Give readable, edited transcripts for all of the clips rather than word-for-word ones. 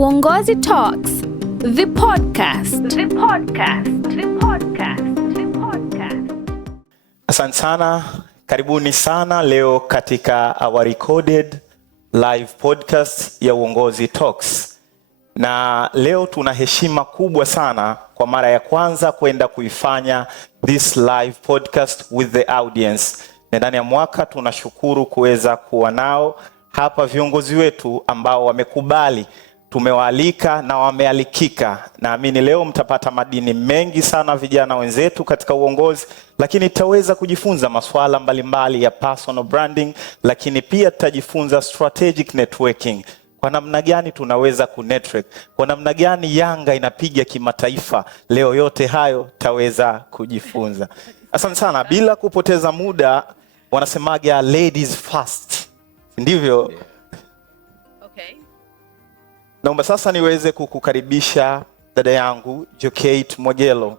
Uongozi Talks, the podcast. Asante sana, karibuni sana leo katika our recorded live podcast ya Uongozi Talks. Na leo tuna heshima kubwa sana kwa mara ya kwanza kwenda kuifanya this live podcast with the audience. Na ndani ya mwaka tunashukuru kuweza kuwa nao hapa viongozi wetu ambao wamekubali, tumewaalika na wamealikika. Naamini leo mtapata madini mengi sana vijana wenzetu katika uongozi, lakini tutaweza kujifunza masuala mbalimbali ya personal branding, lakini pia tutajifunza strategic networking. Kwa namna gani tunaweza kunetwork, kwa namna gani Yanga inapiga kimataifa. Leo yote hayo tutaweza kujifunza. Asante sana, bila kupoteza muda, wanasemaga ladies first. Ndivyo? Okay. Naomba sasa niweze kukukaribisha dada yangu Jokate Mwegelo.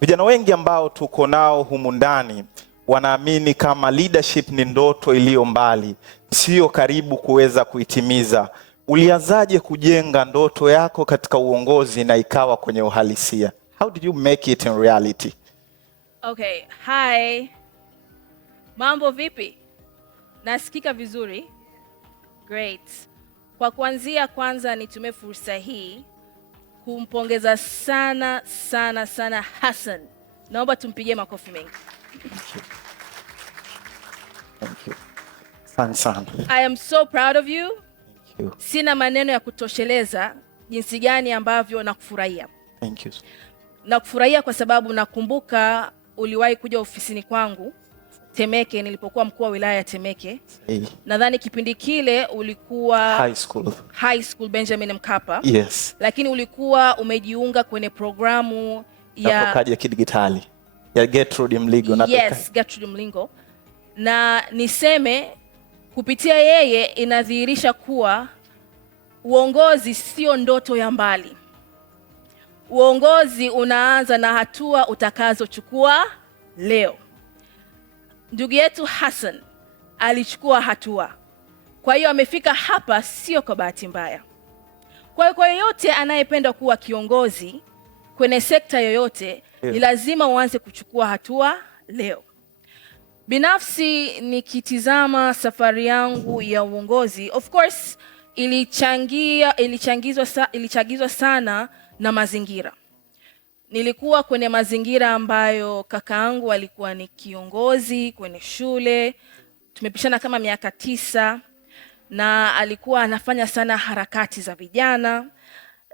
Vijana wengi ambao tuko nao humu ndani wanaamini kama leadership ni ndoto iliyo mbali, sio karibu kuweza kuitimiza. Ulianzaje kujenga ndoto yako katika uongozi na ikawa kwenye uhalisia? How did you make it in reality? Okay, hi. Mambo vipi? Nasikika vizuri? Great. Kwa kuanzia, kwanza nitumie fursa hii kumpongeza sana Hassan. Naomba tumpigie makofi mengi. Thank you. Asante sana. I am so proud of you. Thank you. Sina maneno ya kutosheleza jinsi gani ambavyo nakufurahia. Thank you. Nakufurahia kwa sababu nakumbuka uliwahi kuja ofisini kwangu Temeke nilipokuwa mkuu wa wilaya ya Temeke. Hey. Nadhani kipindi kile ulikuwa high school Benjamin Mkapa. Yes. Lakini ulikuwa umejiunga kwenye programu ya kidigitali ya Gertrude Mligo. Yes, Gertrude Mligo. Na niseme kupitia yeye inadhihirisha kuwa uongozi sio ndoto ya mbali. Uongozi unaanza na hatua utakazochukua leo. Ndugu yetu Hassan alichukua hatua. Kwa hiyo amefika hapa sio kwa bahati mbaya. Kwa hiyo kwa yoyote anayependa kuwa kiongozi kwenye sekta yoyote, ni lazima uanze kuchukua hatua leo. Binafsi nikitizama safari yangu ya uongozi, of course ilichagizwa sana na mazingira. Nilikuwa kwenye mazingira ambayo kakaangu alikuwa ni kiongozi kwenye shule. Tumepishana kama miaka 9 na alikuwa anafanya sana harakati za vijana.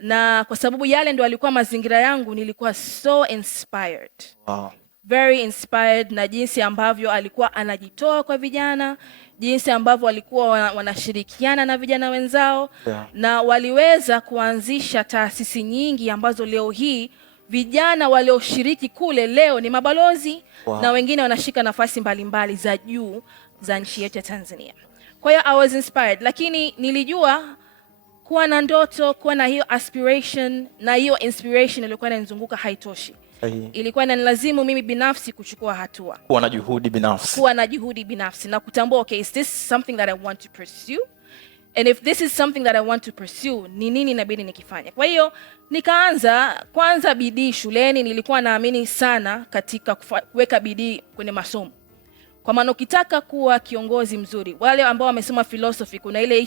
Na kwa sababu yale ndio alikuwa mazingira yangu, nilikuwa so inspired. Wow. Very inspired na jinsi ambavyo alikuwa anajitoa kwa vijana, jinsi ambavyo walikuwa wanashirikiana na vijana wenzao. Na waliweza kuanzisha taasisi nyingi ambazo leo hii vijana walioshiriki kule leo ni mabalozi. Wow. Na wengine wanashika nafasi mbalimbali za juu za nchi yetu ya Tanzania. Kwa hiyo I was inspired, lakini nilijua kuwa na ndoto, kuwa na hiyo aspiration na hiyo inspiration ilikuwa inanizunguka haitoshi. Ilikuwa inanilazimu mimi binafsi kuchukua hatua. Kuwa na juhudi binafsi na kutambua, okay, is this something that I want to pursue? And if this is something that I want to pursue, ni nini inabidi nikifanya? Kwa hiyo nikaanza kwanza bidii shuleni. Nilikuwa naamini sana katika kuweka bidii kwenye masomo. Kwa maana ukitaka kuwa kiongozi mzuri, wale ambao wamesoma philosophy, kuna ile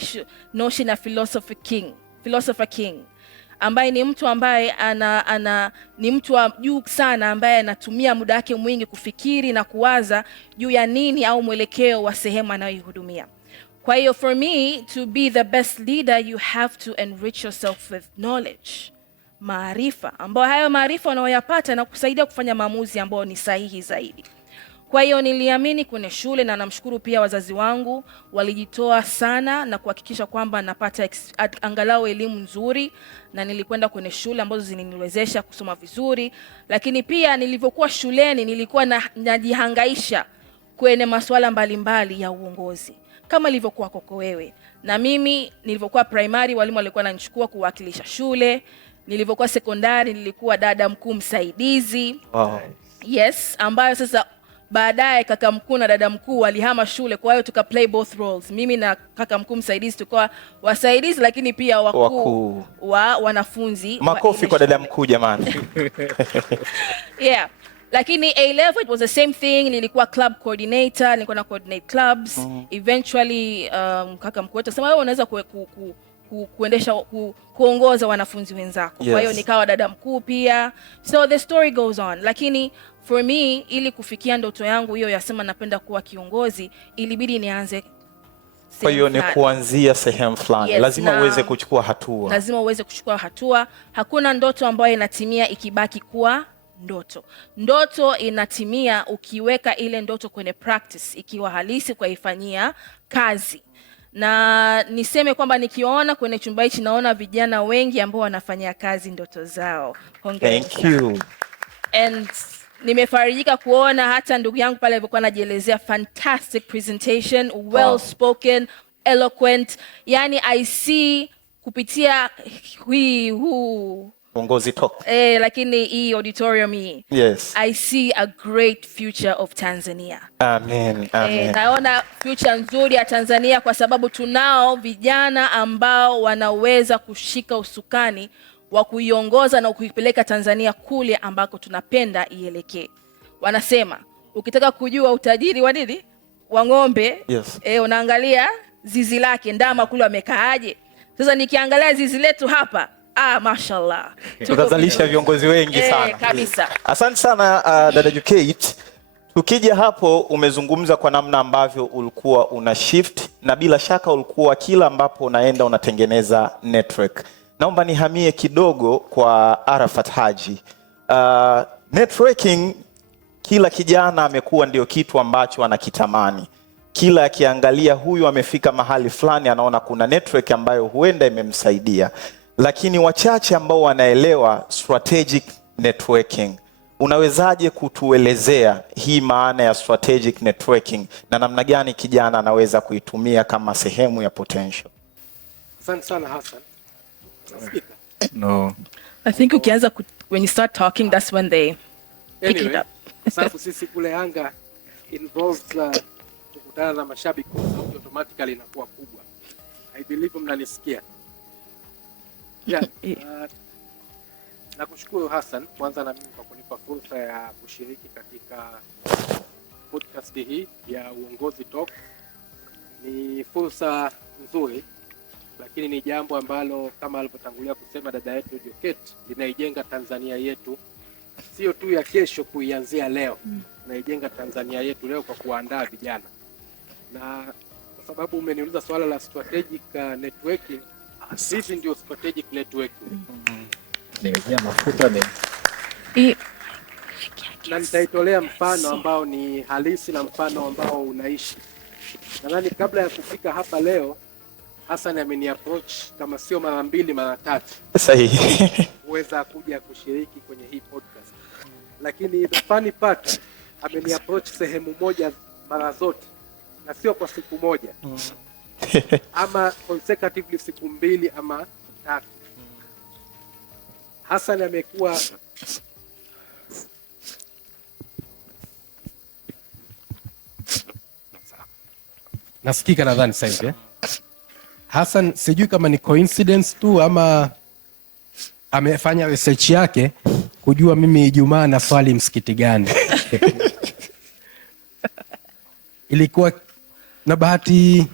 notion ya philosopher king, ambaye ni mtu ambaye ni mtu wa juu sana, ambaye anatumia muda wake mwingi kufikiri na kuwaza juu ya nini au mwelekeo wa sehemu anayoihudumia. Kwa hiyo for me to be the best leader, you have to enrich yourself with knowledge, maarifa, ambayo hayo maarifa unayoyapata na kusaidia kufanya maamuzi ambayo ni sahihi zaidi. Kwa hiyo niliamini kwenye shule, na namshukuru pia wazazi wangu walijitoa sana na kuhakikisha kwamba napata angalau elimu nzuri, na nilikwenda kwenye shule ambazo ziliniwezesha kusoma vizuri. Lakini pia nilivyokuwa shuleni nilikuwa najihangaisha kwenye masuala mbalimbali ya uongozi kama ilivyokuwa kwako wewe. Na mimi nilivyokuwa primary walimu walikuwa wananichukua kuwakilisha shule. Nilivyokuwa sekondari nilikuwa dada mkuu msaidizi. Wow. Yes, ambayo sasa baadaye kaka mkuu na dada mkuu walihama shule, kwa hiyo tuka play both roles. Mimi na kaka mkuu msaidizi tukawa wasaidizi, lakini pia wakuu wa wanafunzi. Makofi kwa dada mkuu jamani. Yeah. Lakini A level it was the same thing. Nilikuwa club coordinator, nilikuwa na coordinate clubs. Eventually kaka mkuu akasema wewe unaweza kuendesha kuongoza wanafunzi wenzako. Kwa hiyo nikawa dada mkuu pia. So the story goes on. Lakini for me, ili kufikia ndoto yangu hiyo ya sema napenda kuwa kiongozi, ilibidi nianze. Kwa hiyo ni kuanzia sehemu fulani. Lazima uweze kuchukua hatua. Lazima uweze kuchukua hatua. Hakuna ndoto ambayo inatimia ikibaki kuwa ndoto. Ndoto inatimia ukiweka ile ndoto kwenye practice, ikiwa halisi kwa ifanyia kazi. Na niseme kwamba nikiona kwenye chumba hichi naona vijana wengi ambao wanafanyia kazi ndoto zao. Hongera. Thank you. And nimefarijika kuona hata ndugu yangu pale alikuwa anajielezea, fantastic presentation, well spoken, eloquent. Yani I see kupitia Uongozi Talk. Lakini hii auditorium hii. Yes. I see a great future of Tanzania. Amen. Amen. Naona future nzuri ya Tanzania kwa sababu tunao vijana ambao wanaweza kushika usukani wa kuiongoza na kuipeleka Tanzania kule ambako tunapenda ielekee. Wanasema, ukitaka kujua utajiri wa nini? Wa ng'ombe, unaangalia zizi lake, ndama kule wamekaaje. Sasa nikiangalia zizi letu hapa, mashallah. Tutazalisha viongozi wengi sana. Kabisa. Asante sana dada Jukate. Tukija hapo, umezungumza kwa namna ambavyo ulikuwa una shift na bila shaka ulikuwa kila ambapo unaenda unatengeneza network. Naomba nihamie kidogo kwa Arafat Haji. Networking, kila kijana amekuwa ndio kitu ambacho anakitamani. Kila akiangalia huyu amefika mahali fulani anaona kuna network ambayo huenda imemsaidia. Lakini wachache ambao wanaelewa strategic networking. Unawezaje kutuelezea hii maana ya strategic networking na namna gani kijana anaweza kuitumia kama sehemu ya potential? Asante sana Hassan. Nasikika? No. I think ukianza when you start talking, that's when they pick it up. Sababu sisi kule Yanga involves kukutana na mashabiki, sauti automatically inakuwa kubwa. I believe mnanisikia. Yeah. Nakushukuru Hassan kwanza na mimi kwa kunipa fursa ya kushiriki katika podcast hii ya Uongozi Talk. Ni fursa nzuri, lakini ni jambo ambalo kama alivyotangulia kusema dada yetu Jokate, linaijenga Tanzania yetu sio tu ya kesho kuianzia leo. Tunaijenga Tanzania yetu leo kwa kuandaa vijana. Na kwa sababu umeniuliza swala la strategic networking, sisi ndio strategic networking. Nimejia mafuta na nitaitolea mfano ambao ni halisi na mfano ambao unaishi. Nadhani kabla ya kufika hapa leo, Hassan ameni-approach kama sio mara 2 mara 3. Sahihi. Uweza kuja kushiriki kwenye hii podcast. Lakini the funny part, ameni-approach sehemu moja mara zote na sio kwa siku moja. Ama consecutively siku 2 ama 3. Hassan amekuwa nasikika nadhani sasa hivi. Hassan sijui kama ni coincidence tu ama amefanya research yake kujua mimi Ijumaa na swali msikiti gani. Ilikuwa na bahati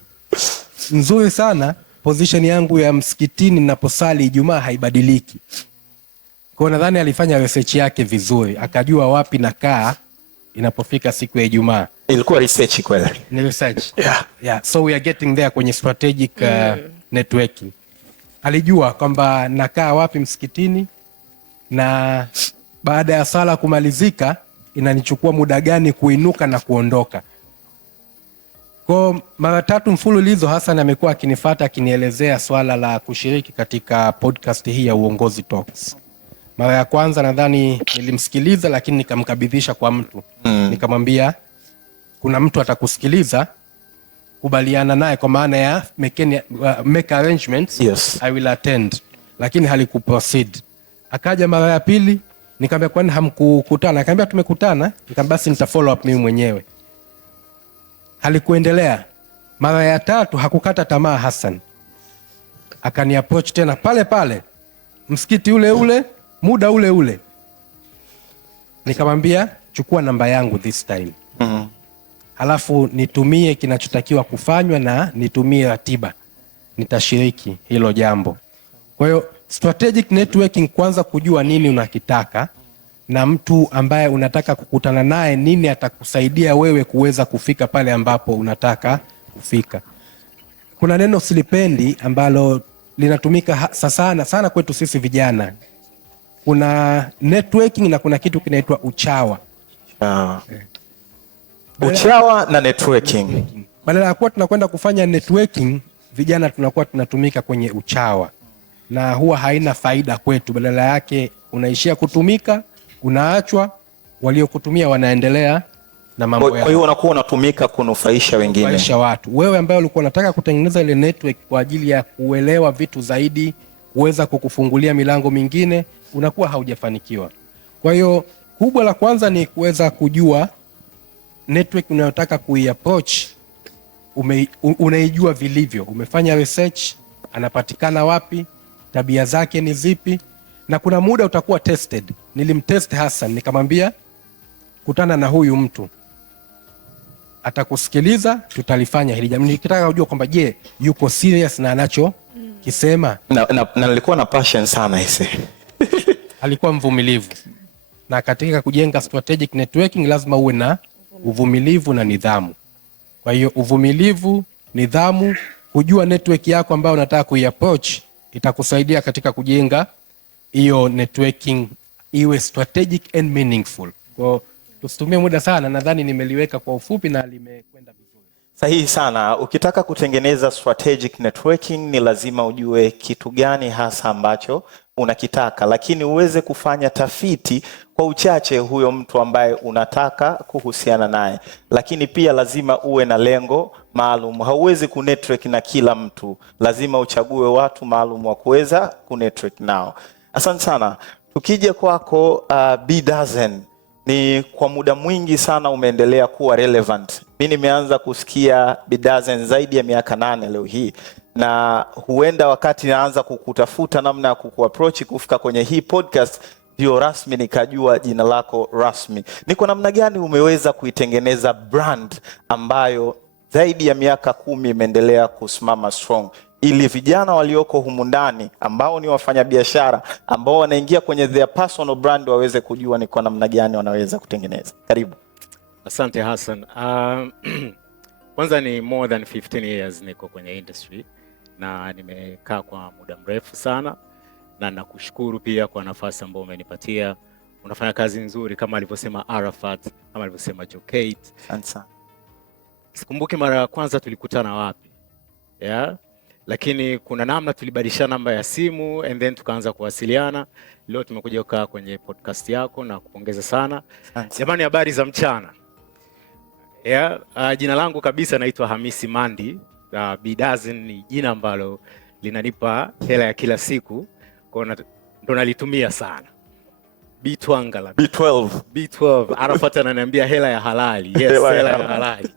nzuri sana, position yangu ya msikitini ninaposali Ijumaa haibadiliki. Kwa nadhani alifanya research yake vizuri, akajua wapi nakaa inapofika siku ya Ijumaa. Ilikuwa research kweli. Ni research. Yeah. So we are getting there kwenye strategic networking. Alijua kwamba nakaa wapi msikitini na baada ya sala kumalizika inanichukua muda gani kuinuka na kuondoka. Kwa mara 3 mfululizo Hassan amekuwa akinifuata akinielezea swala la kushiriki katika podcast hii ya Uongozi Talks. Mara ya kwanza nadhani nilimsikiliza, lakini nikamkabidhisha kwa mtu. Nikamwambia kuna mtu atakusikiliza, kubaliana naye kwa maana ya make arrangements. Yes. I will attend. Lakini halikuproceed. Akaja mara ya pili Nikamwambia kwani hamkukutana? Akaniambia tumekutana. Nikamwambia basi nita follow up mimi mwenyewe. Halikuendelea. Mara ya tatu hakukata tamaa Hassan. Akani approach tena pale pale. Msikiti ule ule, muda ule ule. Nikamwambia chukua namba yangu this time. Halafu nitumie kinachotakiwa kufanywa na nitumie ratiba. Nitashiriki hilo jambo. Kwa hiyo strategic networking, kwanza kujua nini unakitaka na mtu ambaye unataka kukutana naye nini atakusaidia wewe kuweza kufika pale ambapo unataka kufika. Kuna neno silipendi ambalo linatumika sana kwetu sisi vijana. Kuna networking na kuna kitu kinaitwa uchawa. Uchawa na networking. Badala ya kuwa tunakwenda kufanya networking, vijana tunakuwa tunatumika kwenye uchawa. Na huwa haina faida kwetu, badala yake unaishia kutumika, unaachwa, waliokutumia wanaendelea na mambo yao. Kwa hiyo unakuwa unatumika kunufaisha wengine. Kunufaisha watu. Wewe ambaye ulikuwa unataka kutengeneza ile network kwa ajili ya kuelewa vitu zaidi, kuweza kukufungulia milango mingine, unakuwa haujafanikiwa. Kwa hiyo kubwa la kwanza ni kuweza kujua network unayotaka kuiapproach unaijua vilivyo. Umefanya research, anapatikana wapi, tabia zake ni zipi, na kuna muda utakuwa tested. Nilimtest Hassan, nikamwambia kutana na huyu mtu, atakusikiliza, tutalifanya hili jambo. Nikitaka kujua kwamba je, yuko serious na anacho kisema. Na nilikuwa na passion sana hisi. Alikuwa mvumilivu. Na katika kujenga strategic networking lazima uwe na uvumilivu na nidhamu. Kwa hiyo uvumilivu, nidhamu, kujua network yako ambayo unataka kuiapproach itakusaidia katika kujenga hiyo networking iwe strategic and meaningful. Kwa tusitumie muda sana, nadhani nimeliweka kwa ufupi na limekwenda vizuri. Sahihi sana. Ukitaka kutengeneza strategic networking ni lazima ujue kitu gani hasa ambacho unakitaka, lakini uweze kufanya tafiti kwa uchache huyo mtu ambaye unataka kuhusiana naye, lakini pia lazima uwe na lengo maalum. Hauwezi kunetwork na kila mtu, lazima uchague watu maalum wa kuweza kunetwork nao. Asante sana. Tukija kwako B Dazen, ni kwa muda mwingi sana umeendelea kuwa relevant. Mimi nimeanza kusikia B Dazen zaidi ya miaka 8 leo hii, na huenda wakati naanza kukutafuta namna ya kukuapproach kufika kwenye hii podcast ndio rasmi nikajua jina lako rasmi. Ni kwa namna gani umeweza kuitengeneza brand ambayo zaidi ya miaka 10 imeendelea kusimama strong, ili vijana walioko humu ndani ambao ni wafanyabiashara ambao wanaingia kwenye their personal brand waweze kujua ni kwa namna gani wanaweza kutengeneza. Karibu. Asante Hassan. Kwanza ni more than 15 years niko kwenye industry na nimekaa kwa muda mrefu sana, na nakushukuru pia kwa nafasi ambayo umenipatia. Unafanya kazi nzuri kama alivyosema Arafat, kama alivyosema Jokate. Asante. Sikumbuki mara ya kwanza tulikutana wapi. Yeah? Lakini kuna namna tulibadilishana namba ya simu and then tukaanza kuwasiliana. Leo tumekuja kukaa kwenye podcast yako na kupongeza sana. Jamani, habari za mchana. Yeah, jina langu kabisa naitwa Hamisi Mandi. B Dazen ni jina ambalo linanipa hela ya kila siku, kwa ndo nalitumia sana. B12. B12. Arafat ananiambia hela ya halali. Yes, hela ya halali.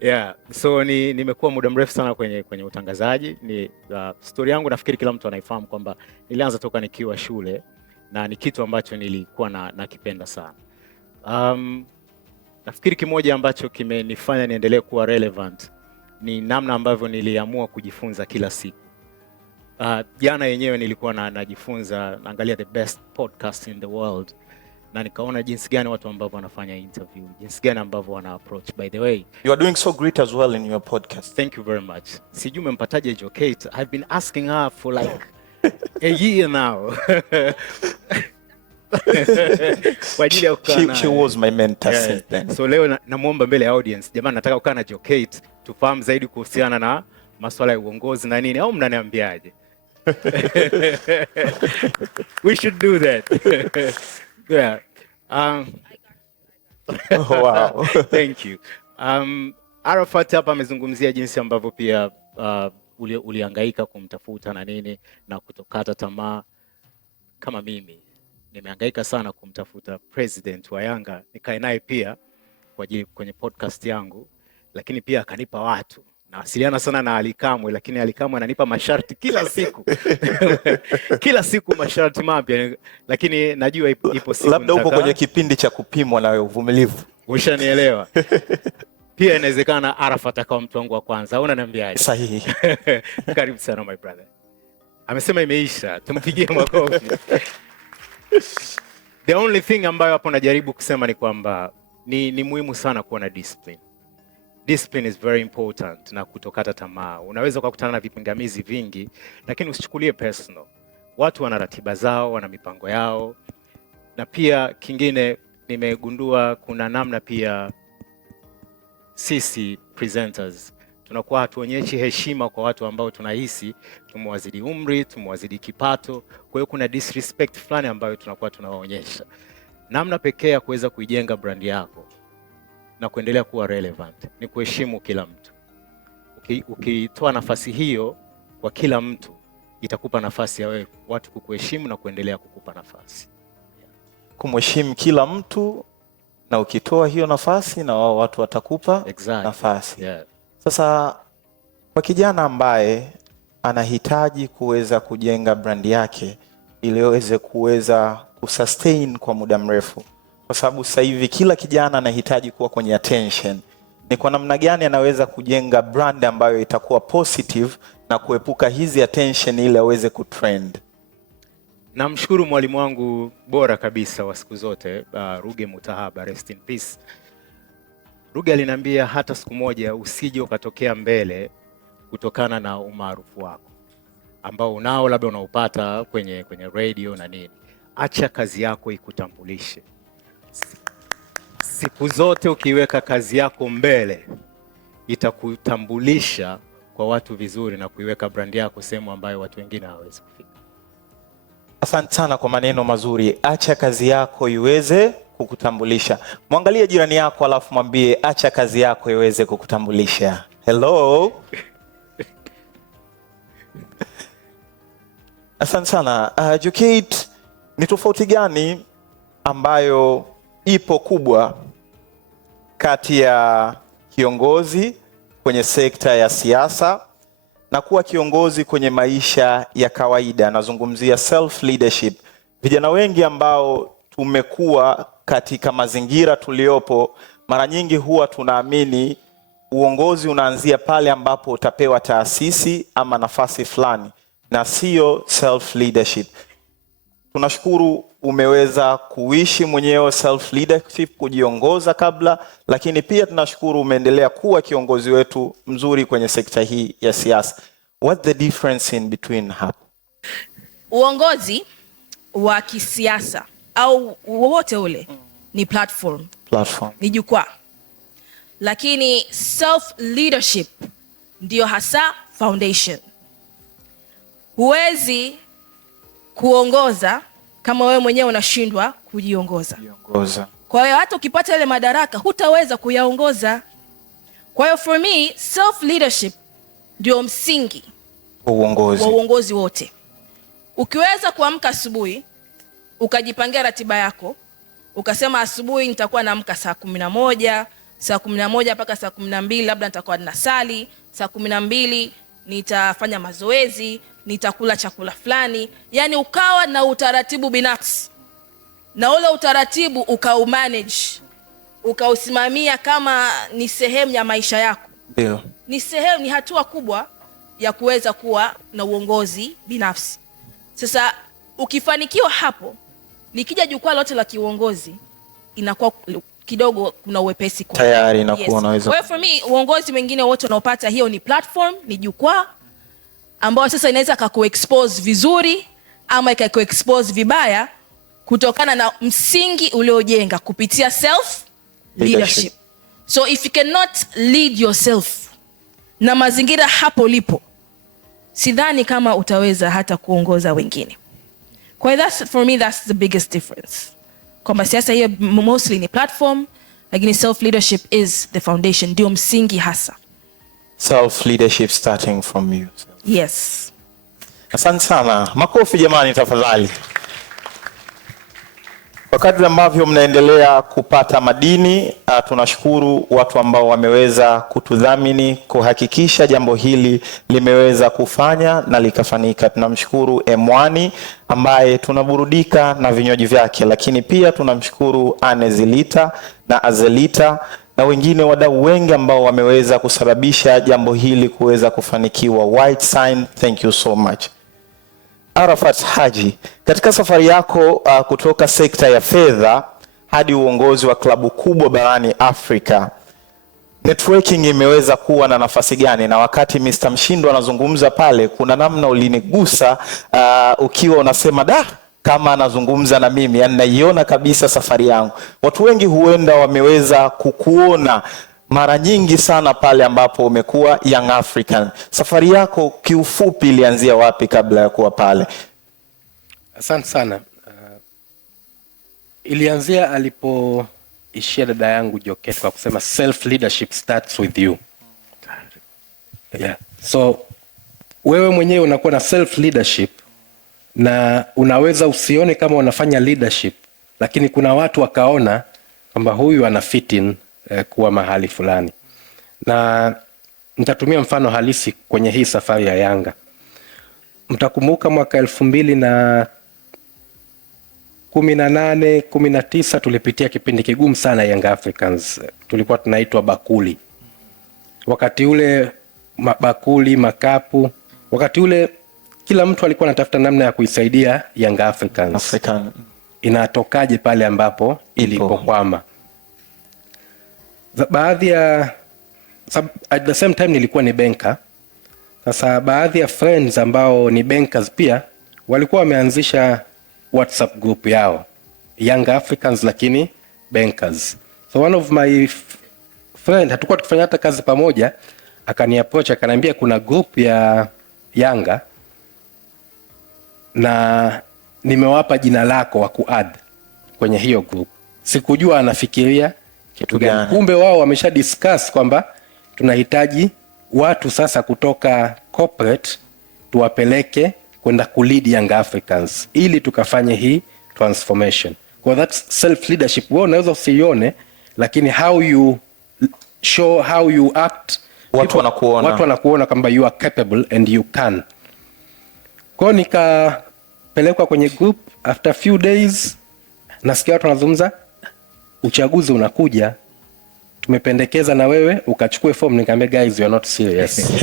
Yeah, so nimekuwa muda mrefu sana kwenye utangazaji. Ni story yangu nafikiri kila mtu anaifahamu kwamba nilianza toka nikiwa shule na ni kitu ambacho nilikuwa nakipenda sana. Nafikiri kimoja ambacho kimenifanya niendelee kuwa relevant ni namna ambavyo niliamua kujifunza kila siku. Jana yenyewe nilikuwa najifunza, naangalia the best podcast in the world, na nikaona jinsi gani watu ambao wanafanya interview, jinsi gani ambao wana approach. By the way, you are doing so great as well in your podcast. Thank you very much. Sijui umempataje Jokate. I've been asking her for like a year now. Kwa ajili ya kukaa naye. She was my mentor since then. So leo namuomba mbele ya audience, jamani, nataka kukaa na Jokate tufahamu zaidi kuhusiana na masuala ya uongozi na nini, au mnaniambiaje? We should do that. Yeah. Wow. Thank you. Arafat hapa amezungumzia jinsi ambavyo pia ulihangaika kumtafuta na nini na kutokata tamaa. kama mimi nimehangaika sana kumtafuta president wa Yanga nikae naye pia kwa ajili kwenye podcast yangu, lakini pia akanipa watu. Nawasiliana sana na Ali Kamwe, lakini Ali Kamwe ananipa masharti kila siku kila siku masharti mapya, lakini najua ipo siku labda upo kwenye kipindi cha kupimwa na uvumilivu. Ushanielewa? Pia inawezekana Arafat akawa mtu wangu wa kwanza. Unaniambiaje? Sahihi. Karibu sana my brother. Amesema imeisha, tumpigie makofi. The only thing ambayo hapo najaribu kusema ni kwamba ni muhimu sana kuwa na discipline. Discipline is very important, na kutokata tamaa. Unaweza kukutana na vipingamizi vingi, lakini usichukulie personal. Watu wana ratiba zao, wana mipango yao. Na pia kingine nimegundua kuna namna pia sisi presenters tunakuwa hatuonyeshi heshima kwa watu ambao tunahisi tumewazidi umri, tumewazidi kipato. Kwa hiyo kuna disrespect fulani ambayo tunakuwa tunawaonyesha. Namna pekee ya kuweza kuijenga brand yako na kuendelea kuwa relevant ni kuheshimu kila mtu. Ukitoa nafasi hiyo kwa kila mtu, itakupa nafasi ya wewe watu kukuheshimu na kuendelea kukupa nafasi. Kumheshimu kila mtu, na ukitoa hiyo nafasi na wao watu watakupa nafasi. Yeah. Sasa kwa kijana ambaye anahitaji kuweza kujenga brand yake ili aweze kuweza kusustain kwa muda mrefu, kwa sababu sasa hivi kila kijana anahitaji kuwa kwenye attention, ni kwa namna gani anaweza kujenga brand ambayo itakuwa positive na kuepuka hizi attention ili aweze kutrend? Namshukuru mwalimu wangu bora kabisa wa siku zote, Ruge Mutahaba, rest in peace. Ruge aliniambia hata siku moja usije ukatokea mbele kutokana na umaarufu wako ambao unao, labda unaupata kwenye radio na nini. Acha kazi yako ikutambulishe. Siku zote ukiweka kazi yako mbele, itakutambulisha kwa watu vizuri na kuiweka brand yako sehemu ambayo watu wengine hawawezi kufika. Asante sana kwa maneno mazuri. Acha kazi yako iweze kukutambulisha. Mwangalie jirani yako alafu mwambie acha kazi yako iweze kukutambulisha. Hello. Asante sana. Jokate, ni tofauti gani ambayo ipo kubwa kati ya kiongozi kwenye sekta ya siasa na kuwa kiongozi kwenye maisha ya kawaida? Nazungumzia self leadership. Vijana wengi ambao tumekuwa katika mazingira tuliopo, mara nyingi huwa tunaamini uongozi unaanzia pale ambapo utapewa taasisi ama nafasi fulani, na sio self leadership. Tunashukuru umeweza kuishi mwenyewe self leadership, kujiongoza kabla, lakini pia tunashukuru umeendelea kuwa kiongozi wetu mzuri kwenye sekta hii ya siasa. What the difference in between hapo? Uongozi wa kisiasa au wowote ule ni platform, ni jukwaa. Lakini self leadership ndio hasa foundation. Huwezi kuongoza kama wewe mwenyewe unashindwa kujiongoza. Kwa hiyo hata ukipata ile madaraka hutaweza kuyaongoza. Kwa hiyo for me self leadership ndio msingi wa uongozi wote. Ukiweza kuamka asubuhi ukajipangia ratiba yako, ukasema asubuhi nitakuwa naamka saa 11, saa 11 mpaka saa 12 labda nitakuwa ninasali, saa 12 nitafanya mazoezi, nitakula chakula fulani, yani ukawa na utaratibu binafsi. Na ule utaratibu ukaumanage, ukausimamia kama ni sehemu ya maisha yako. Ndio. Ni hatua kubwa ya kuweza kuwa na uongozi binafsi. Sasa ukifanikiwa hapo, likija jukwaa lote la kiuongozi inakuwa kidogo kuna uwepesi kwa tayari inakuwa unaweza. Kwa for me uongozi mwingine wote unaopata hiyo ni platform, ni jukwaa ambao sasa inaweza kukuexpose vizuri ama ikakuexpose vibaya kutokana na msingi uliojenga kupitia self leadership. So if you cannot lead yourself na mazingira hapo lipo, sidhani kama utaweza hata kuongoza wengine. Kwa hiyo for me that's the biggest difference. Kwamba siasa hiyo mostly ni platform, lakini self leadership is the foundation, ndio msingi hasa. Self leadership starting from you. Yes. Asante sana. Makofi jamani tafadhali. Wakati ambavyo mnaendelea kupata madini, tunashukuru watu ambao wameweza kutudhamini kuhakikisha jambo hili limeweza kufanya na likafanyika. Tunamshukuru M1 ambaye tunaburudika na vinywaji vyake, lakini pia tunamshukuru Anezilita na Azelita na wengine wadau wengi ambao wameweza kusababisha jambo hili kuweza kufanikiwa. White Sign, thank you so much. Arafat Haji, katika safari yako kutoka sekta ya fedha hadi uongozi wa klabu kubwa barani Afrika, networking imeweza kuwa na nafasi gani? Na wakati Mr. Mshindo anazungumza pale, kuna namna ulinigusa ukiwa unasema kama anazungumza na mimi, yani naiona kabisa safari yangu. Watu wengi huenda wameweza kukuona mara nyingi sana pale ambapo umekuwa Young African. Safari yako kiufupi ilianzia wapi kabla ya kuwa pale? Asante sana. Ilianzia alipoishia dada yangu Joket kwa kusema self leadership starts with you. Yeah. So wewe mwenyewe unakuwa na self leadership na unaweza usione kama unafanya leadership, lakini kuna watu wakaona kwamba huyu ana fit in kuwa mahali fulani. Na nitatumia mfano halisi kwenye hii safari ya Yanga. Mtakumbuka mwaka 2018-19 tulipitia kipindi kigumu sana Young Africans. Tulikuwa tunaitwa bakuli. Wakati ule bakuli, makapu, wakati ule kila mtu alikuwa anatafuta namna ya kuisaidia Young Africans. Inatokaje pale ambapo ilipokwama. Baadhi ya at the same time nilikuwa ni banker. Sasa baadhi ya friends ambao ni bankers pia walikuwa wameanzisha WhatsApp group yao, Young Africans lakini bankers. So one of my friend, hatakuwa tukifanya hata kazi pamoja, akani approach akaniambia kuna group ya Yanga na nimewapa jina lako wa kuadd kwenye hiyo group. Sikujua anafikiria kitu gani. Kumbe wao wamesha discuss kwamba tunahitaji watu sasa kutoka corporate tuwapeleke kwenda kulead Young Africans ili tukafanye hii transformation. Kwa that's self leadership. Wewe unaweza usione, lakini how you show, how you act, watu wanakuona kwamba you are capable and you can. Kwa nikapelekwa kwenye group. After few days nasikia watu wanazungumza uchaguzi unakuja, tumependekeza na wewe ukachukue form. Nikamwambia guys, you are not serious.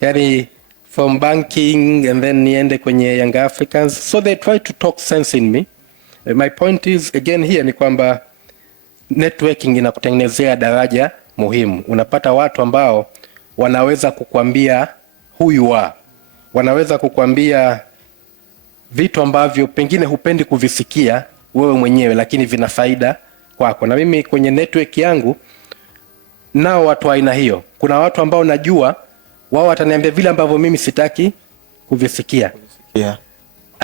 Yani from banking and then niende kwenye Young Africans. So they try to talk sense in me. My point is again here ni kwamba networking inakutengenezea daraja muhimu. Unapata watu ambao wanaweza kukwambia who you are, wanaweza kukwambia vitu ambavyo pengine hupendi kuvisikia wewe mwenyewe, lakini vina faida kwako. Na mimi kwenye network yangu nao watu aina hiyo. Kuna watu ambao najua wao wataniambia vile ambavyo mimi sitaki kuvisikia. Yeah.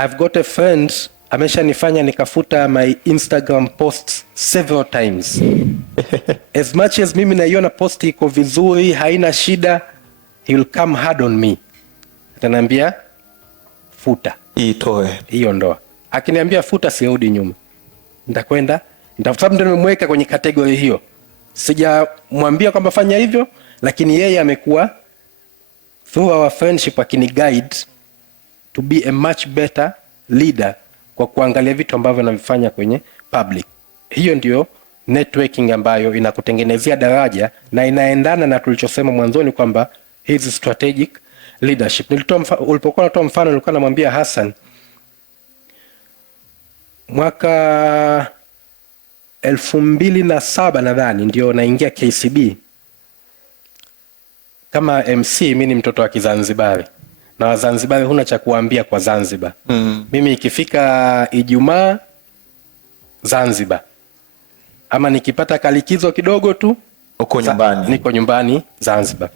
I've got a friend ameshanifanya nikafuta my Instagram posts several times. As much as mimi naiona post iko vizuri, haina shida, he will come hard on me. Ataniambia futa, itoe, hiyo ndoa. Akiniambia futa, sirudi nyuma. Nitakwenda, sababu ndio nimemweka kwenye category hiyo. Sijamwambia kwamba fanya hivyo, lakini yeye amekuwa through our friendship akini guide to be a much better leader kwa kuangalia vitu ambavyo anavifanya kwenye public. Hiyo ndio networking ambayo inakutengenezea daraja na inaendana na tulichosema mwanzoni kwamba hizi strategic leadership. Ulipokuwa natoa mfano nilikuwa namwambia Hassan mwaka 2007 nadhani ndio naingia KCB kama MC. Mimi ni mtoto wa Kizanzibari na Wazanzibari huna cha kuambia kwa Zanzibar. Mimi ikifika Ijumaa Zanzibar, ama nikipata kalikizo kidogo tu uko nyumbani, niko nyumbani Zanzibar.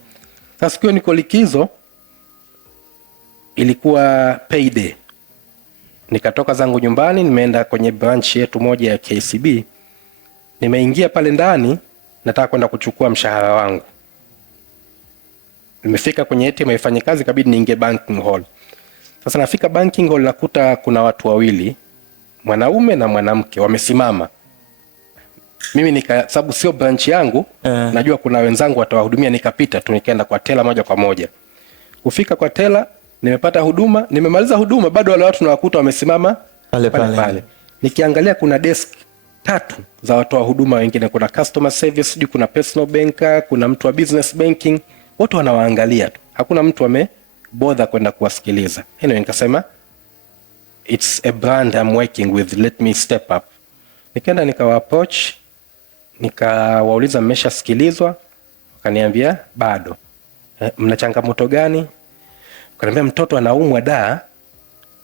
Sasa siku niko likizo, ilikuwa payday, nikatoka zangu nyumbani nimeenda kwenye branch yetu moja ya KCB. Nimeingia pale ndani, nataka kwenda kuchukua mshahara wangu. Nimefika kwenye ATM ifanye kazi, kabidi niingie banking hall. Sasa nafika banking hall nakuta kuna watu wawili mwanaume na mwanamke wamesimama. Mimi sababu sio branch yangu, najua kuna wenzangu watawahudumia, nikapita tu nikaenda kwa tela moja kwa moja. Kufika kwa tela, nimepata huduma, nimemaliza huduma, bado wale watu nawakuta wamesimama pale. Nikiangalia kuna desk 3 za watoa huduma wengine, kuna customer service, kuna personal banker, kuna mtu wa business banking, wote wanawaangalia tu. Hakuna mtu amebother kwenda kuwasikiliza. Anyway, nikasema it's a brand I'm working with, let me step up. Nikaenda nikawa approach, nikawauliza mmeshasikilizwa? Wakaniambia bado. Mna changamoto gani? Wakaniambia mtoto anaumwa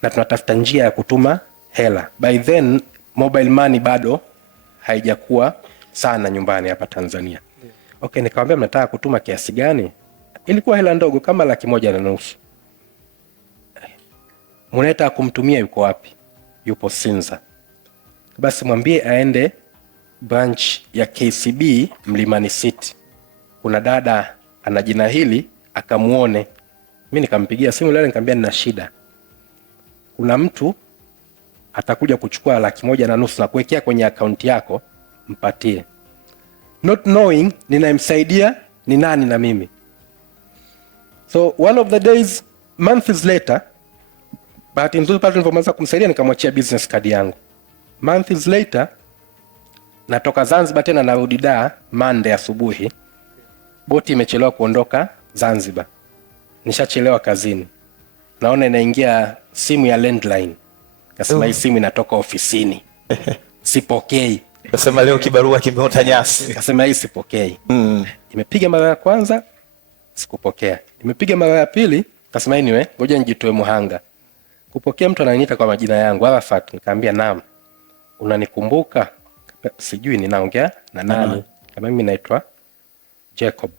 na tunatafuta njia ya kutuma hela. By then mobile money bado haijakuwa sana nyumbani hapa Tanzania. Okay, nikamwambia mnataka kutuma kiasi gani? Ilikuwa hela ndogo kama 1.5. Mnataka kumtumia yuko wapi? Yupo Sinza. Basi mwambie aende branch ya KCB Mlimani City. Kuna dada ana jina hili, akamuone. Mimi nikampigia simu leo nikamwambia nina shida. Kuna mtu atakuja kuchukua 1.5 na kuwekea kwenye account yako, mpatie. Not knowing ninamsaidia ni nani na mimi. So one of the days, months later, bahati nzuri pale nilipoanza kumsaidia nikamwachia business card yangu. Months later, natoka Zanzibar tena narudi Monday asubuhi. Boti imechelewa kuondoka Zanzibar. Nishachelewa kazini. Naona inaingia simu ya landline. Kasema hii simu inatoka ofisini. Sipokei. Kasema leo kibarua kimeota nyasi. Kasema hii sipokei. Imepiga mara ya kwanza, sikupokea. Imepiga mara ya pili, kasema anyway, ngoja nijitoe muhanga. Kupokea mtu ananiita kwa majina yangu, Arafat. Nikamwambia naam. Unanikumbuka? Sijui ninaongea na nani. Kama mimi naitwa Jacob.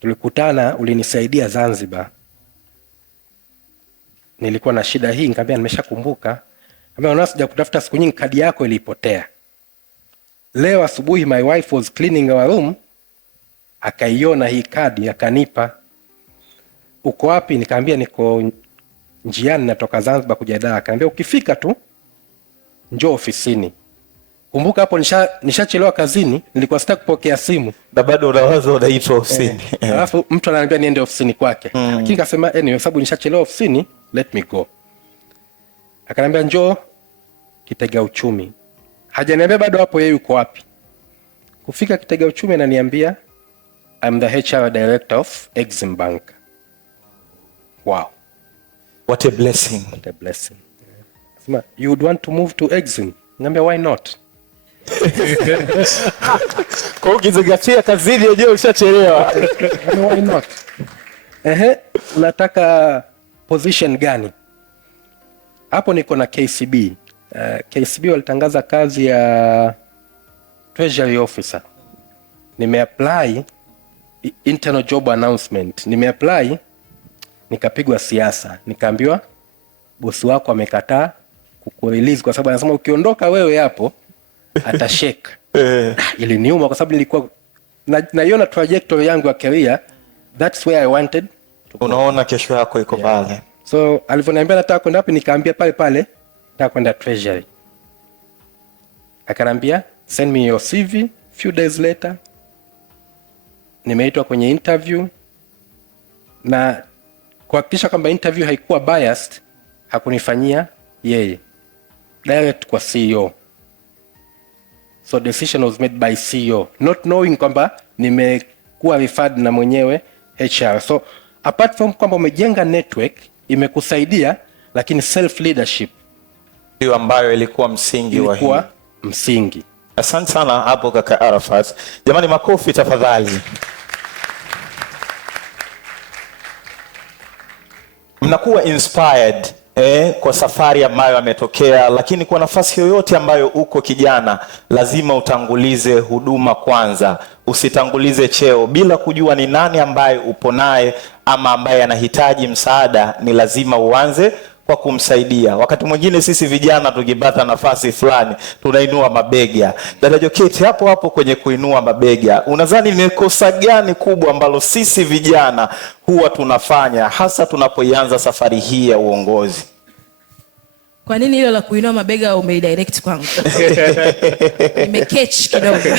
Tulikutana, ulinisaidia Zanzibar. Nilikuwa na shida hii, nikamwambia nimeshakumbuka. Kama unasija kutafuta siku nyingi, kadi yako ilipotea. Leo asubuhi my wife was cleaning our room, akaiona hii kadi akanipa. Uko wapi? Nikamwambia niko njiani natoka Zanzibar kuja Dar. Akaniambia ukifika tu njoo ofisini. Kumbuka hapo nishachelewa kazini, nilikuwa sitaki kupokea simu. Na bado unawaza unaitwa ofisini. Alafu mtu ananiambia niende ofisini kwake. Lakini nikasema anyway, sababu nishachelewa ofisini, let me go. Akaniambia njoo Kitega Uchumi. Hajaniambia bado hapo yeye yuko wapi. Kufika Kitega Uchumi ananiambia I'm the HR director of Exim Bank. Wow. What a blessing. What a blessing. Sema, you would want to move to Exim? Ngambia why not? Kwa ukizingatia kazini yenyewe ushachelewa. Why not? Unataka position gani? Hapo niko na KCB. KCB walitangaza kazi ya Treasury Officer. Nimeapply internal job announcement. Nimeapply, nikapigwa siasa. Nikaambiwa bosi wako amekataa kukurelease kwa sababu anasema ukiondoka wewe hapo atashake. Iliniuma kwa sababu nilikuwa naiona trajectory yangu ya career, that's where I wanted to go. Unaona kesho yako iko pale. So alivyoniambia nataka kwenda wapi, nikaambia pale nataka kwenda Treasury. Akanambia send me your CV. Few days later nimeitwa kwenye interview, na kuhakikisha kwamba interview haikuwa biased, hakunifanyia yeye, direct kwa CEO. So decision was made by CEO, not knowing kwamba nimekuwa referred na mwenyewe HR. So apart from kwamba umejenga network imekusaidia, lakini self leadership ndio ambayo ilikuwa msingi wa hii. Msingi. Asante sana hapo kaka Arafat. Jamani, makofi tafadhali. Mnakuwa inspired kwa safari ambayo ametokea, lakini kwa nafasi yoyote ambayo uko kijana, lazima utangulize huduma kwanza. Usitangulize cheo bila kujua ni nani ambaye upo naye ama ambaye anahitaji msaada. Ni lazima uanze kwa kumsaidia. Wakati mwingine sisi vijana tukipata nafasi fulani tunainua mabega. Dada Joketi, hapo kwenye kuinua mabega, unadhani ni kosa gani kubwa ambalo sisi vijana huwa tunafanya hasa tunapoianza safari hii ya uongozi? Kwa nini hilo la kuinua mabega umeidirect kwangu? Nimecatch kidogo.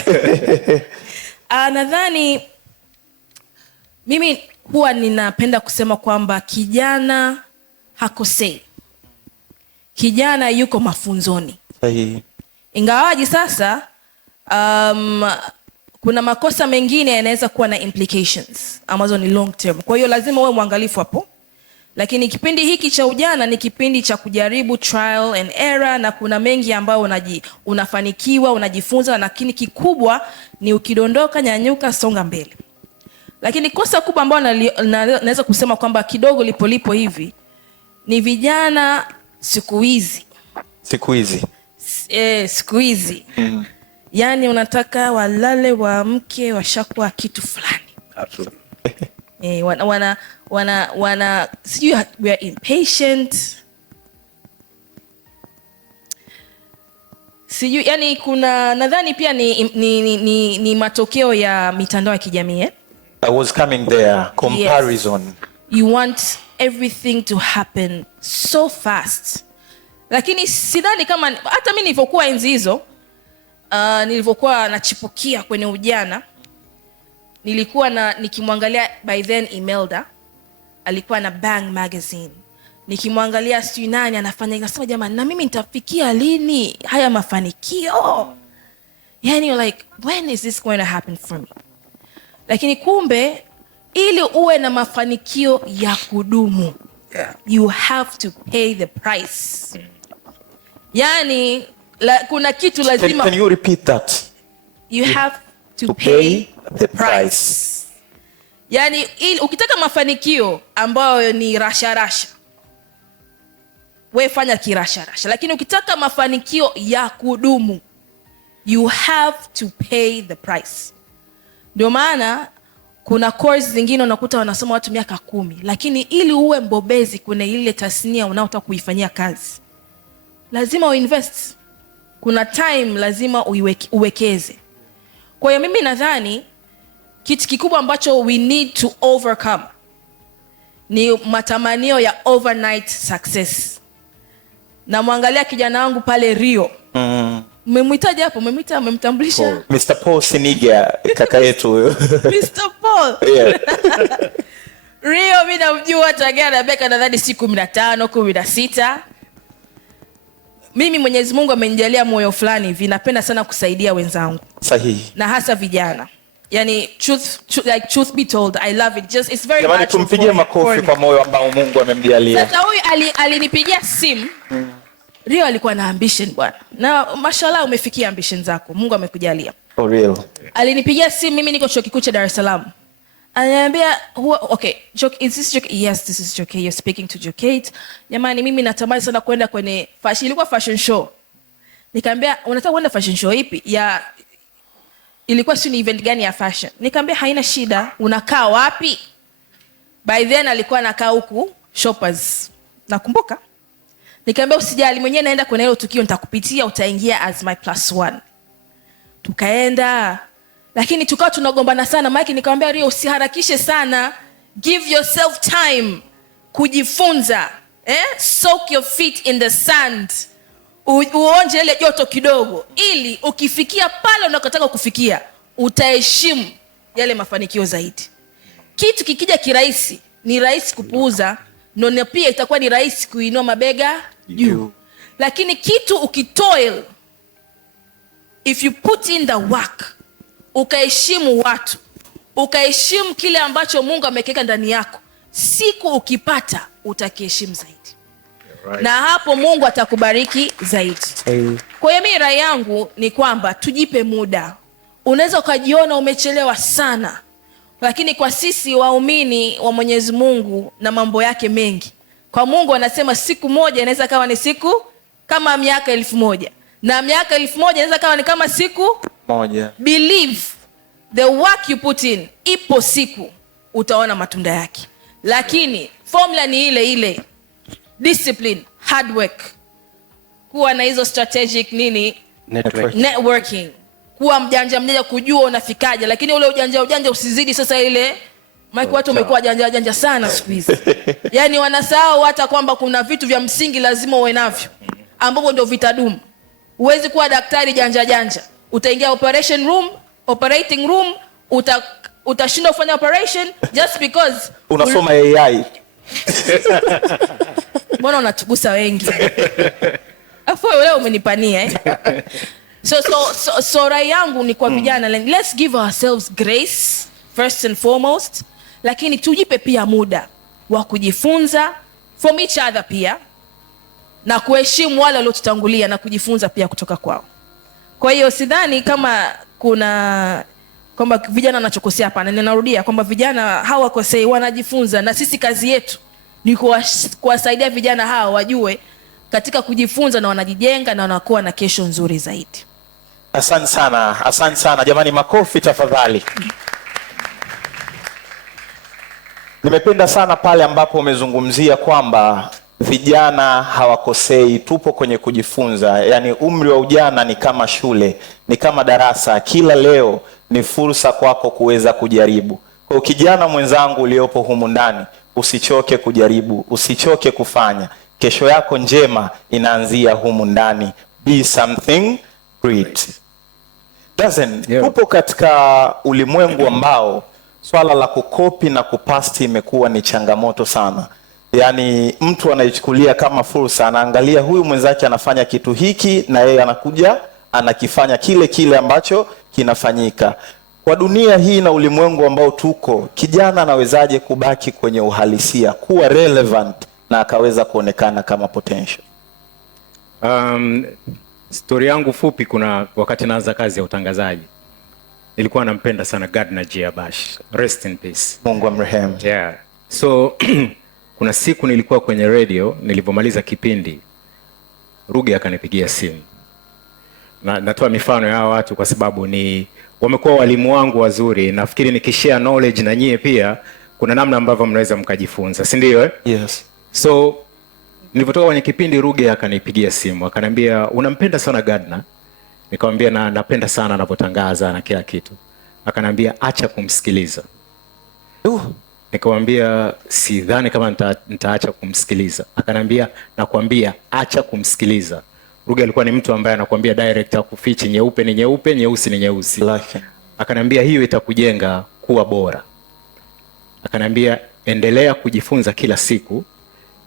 Nadhani mimi huwa ninapenda kusema kwamba kijana hakosei. Kijana yuko mafunzoni. Sahihi. Ingawaji sasa kuna makosa mengine yanaweza kuwa na implications ambazo ni long term. Kwa hiyo lazima uwe mwangalifu hapo. Lakini kipindi hiki cha ujana ni kipindi cha kujaribu trial and error, na kuna mengi ambayo unafanikiwa, unajifunza, lakini kikubwa ni ukidondoka, nyanyuka, songa mbele. Lakini kosa kubwa ambalo naweza kusema kwamba kidogo lipo hivi ni vijana siku hizi. Yaani unataka walale waamke washakuwa kitu fulani. Absolutely. Wana sijui we are impatient. Sijui, yani kuna nadhani pia ni matokeo ya mitandao ya kijamii. I was coming there. Comparison. Yes. You want everything to happen so fast. Lakini sidhani kama hata mimi nilivyokuwa enzi hizo, nilivyokuwa nachipukia kwenye ujana, nilikuwa nikimwangalia by then Imelda alikuwa na Bang magazine. Nikimwangalia sijui nani anafanya, nikasema jamani, na mimi nitafikia lini haya mafanikio? Yani you're like, when is this going to happen for me? Lakini kumbe ili uwe na mafanikio ya kudumu, you have to pay the price. Yani kuna kitu lazima. Can you repeat that? You have to pay the price. Yani ukitaka mafanikio ambayo ni rasha, wewe fanya kirasha. Lakini ukitaka mafanikio ya kudumu, you have to pay the price. Ndio maana kuna course zingine unakuta wanasoma watu miaka 10, lakini ili uwe mbobezi kwenye ile tasnia unaotaka kuifanyia kazi, lazima uinvest. Kuna time lazima uwekeze. Kwa hiyo mimi nadhani kitu kikubwa ambacho we need to overcome ni matamanio ya overnight success. Na muangalia kijana wangu pale Rio. Mmemwitaje hapo? Mmemtambulisha? Mr. Paul Siniga, kaka yetu huyo. Mr. Paul. Yeah. Rio mimi namjua tagana beka nadhani siku 15, 16. Mimi Mwenyezi Mungu amenijalia moyo fulani hivi, napenda sana kusaidia wenzangu. Sahihi. Na hasa vijana. Yani truth be told, I love it. Just it's very much. Tumpigie makofi kwa moyo ambao Mungu amemjalia. Sasa huyu alinipigia simu. Rio alikuwa na ambition bwana. Na mashallah umefikia ambition zako. Mungu amekujalia. For real. Alinipigia simu, mimi niko chuo kikuu cha Dar es Salaam. Ananiambia, okay, is this Joke? Yes, this is Joke. You're speaking to Jokate. Jamani, mimi natamani sana kwenda kwenye ilikuwa fashion show. Nikamwambia, unataka kwenda fashion show ipi? Ilikuwa si event gani ya fashion? Nikamwambia haina shida. Unakaa wapi? By then alikuwa anakaa huku Shoppers. Nakumbuka. Nikamwambia usijali, mwenyewe naenda kwenye hilo tukio, nitakupitia, utaingia as my +1. Tukaenda. Lakini tukawa tunagombana sana. Mike nikamwambia Rio, usiharakishe sana. Give yourself time kujifunza. Soak your feet in the sand. Uonje ile joto kidogo, ili ukifikia pale unakotaka kufikia utaheshimu yale mafanikio zaidi. Kitu kikija kirahisi ni rahisi kupuuza, na pia itakuwa ni rahisi kuinua mabega juu. Lakini kitu ukitoil, if you put in the work, ukaheshimu watu, ukaheshimu kile ambacho Mungu amekeka ndani yako, siku ukipata utakiheshimu zaidi. Right. Na hapo Mungu atakubariki zaidi. Kwa hiyo mimi rai yangu ni kwamba tujipe muda. Unaweza ukajiona umechelewa sana, lakini kwa sisi waumini wa Mwenyezi Mungu na mambo yake mengi, kwa Mungu anasema siku moja inaweza kawa ni siku kama miaka 1000, na miaka 1000 inaweza kawa ni kama siku moja. Believe the work you put in, ipo siku utaona matunda yake. Lakini formula ni ile ile. Discipline, hard work. Kuwa na hizo strategic networking. Kuwa mjanja kujua unafikaje, lakini ule ujanja usizidi sasa ile. Mike watu wamekuwa janja sana siku hizi. Yani wanasahau hata kwamba kuna vitu vya msingi lazima uwe navyo. ambapo ndio vitadumu. Huwezi kuwa daktari janja janja. Utaingia operating room, utashindwa kufanya operation just because unasoma AI. Mbona unatugusa wengi? Afu leo umenipania So rai yangu ni kwa vijana, let's give ourselves grace first and foremost, lakini tujipe pia muda wa kujifunza from each other pia, na kuheshimu wale waliotutangulia na kujifunza pia kutoka kwao. Kwa hiyo sidhani kama kuna kwamba vijana wanachokosea hapa, na ninarudia kwamba vijana hawakosei, wanajifunza, na sisi kazi yetu ni kuwasaidia vijana hao wajue katika kujifunza, na wanajijenga na wanakuwa na kesho nzuri zaidi. Asante sana jamani, makofi tafadhali. Nimependa sana pale ambapo umezungumzia kwamba vijana hawakosei, tupo kwenye kujifunza. Yaani umri wa ujana ni kama shule, ni kama darasa, kila leo ni fursa kwako kuweza kujaribu. Kwa kijana mwenzangu uliopo humu ndani, usichoke kujaribu, usichoke kufanya. Kesho yako njema inaanzia humu ndani. Be something great. Upo katika ulimwengu ambao swala la kukopi na kupasti imekuwa ni changamoto sana. Yaani mtu anaichukulia kama fursa, anaangalia huyu mwenzake anafanya kitu hiki na yeye anakuja anakifanya kile ambacho kinafanyika. Kwa dunia hii na ulimwengu ambao tuko, kijana anawezaje kubaki kwenye uhalisia, kuwa relevant na akaweza kuonekana kama potential? Story yangu fupi, kuna wakati naanza kazi ya utangazaji, nilikuwa nampenda sana Gardner J. Abash, rest in peace, Mungu amrehemu. Yeah. So kuna siku nilikuwa kwenye radio, nilipomaliza kipindi Ruge akanipigia simu. Na natoa mifano ya watu kwa sababu ni wamekuwa walimu wangu wazuri. Nafikiri nikishare knowledge na nyie pia kuna namna ambavyo mnaweza mkajifunza, si ndio eh? Yes. So nilipotoka kwenye kipindi Ruge akanipigia simu, akaniambia unampenda sana Gardner? Nikamwambia napenda sana anapotangaza na kila kitu. Akaniambia acha kumsikiliza. Nikamwambia sidhani kama nitaacha kumsikiliza. Akaniambia nakwambia acha kumsikiliza. Ruge alikuwa ni mtu ambaye anakuambia direct, akufichi nyeupe ni nyeupe, nyeusi ni nyeusi. Akaniambia hiyo itakujenga kuwa bora. Akaniambia endelea kujifunza kila siku,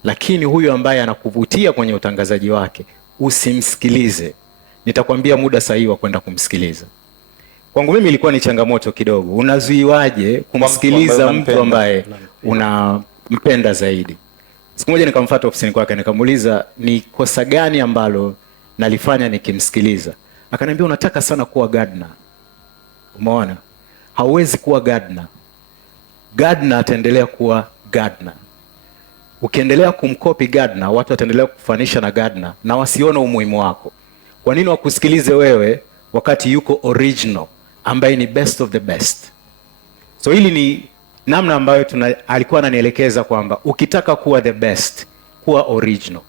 lakini huyo ambaye anakuvutia kwenye utangazaji wake usimsikilize. Nitakwambia muda sahihi wa kwenda kumsikiliza. Kwangu mimi ilikuwa ni changamoto kidogo. Unazuiwaje kumsikiliza mtu ambaye unampenda zaidi? Siku moja nikamfuata ofisini kwake, nikamuuliza ni kosa gani ambalo nalifanya nikimsikiliza. Akaniambia unataka sana kuwa Gardner. Umeona? Hauwezi kuwa Gardner. Gardner ataendelea kuwa Gardner. Ukiendelea kumkopi Gardner, watu wataendelea kufanisha na Gardner na wasiona umuhimu wako. Kwa nini wakusikilize wewe wakati yuko original ambaye ni best of the best? So hili ni namna ambayo alikuwa ananielekeza kwamba ukitaka kuwa the best, kuwa original.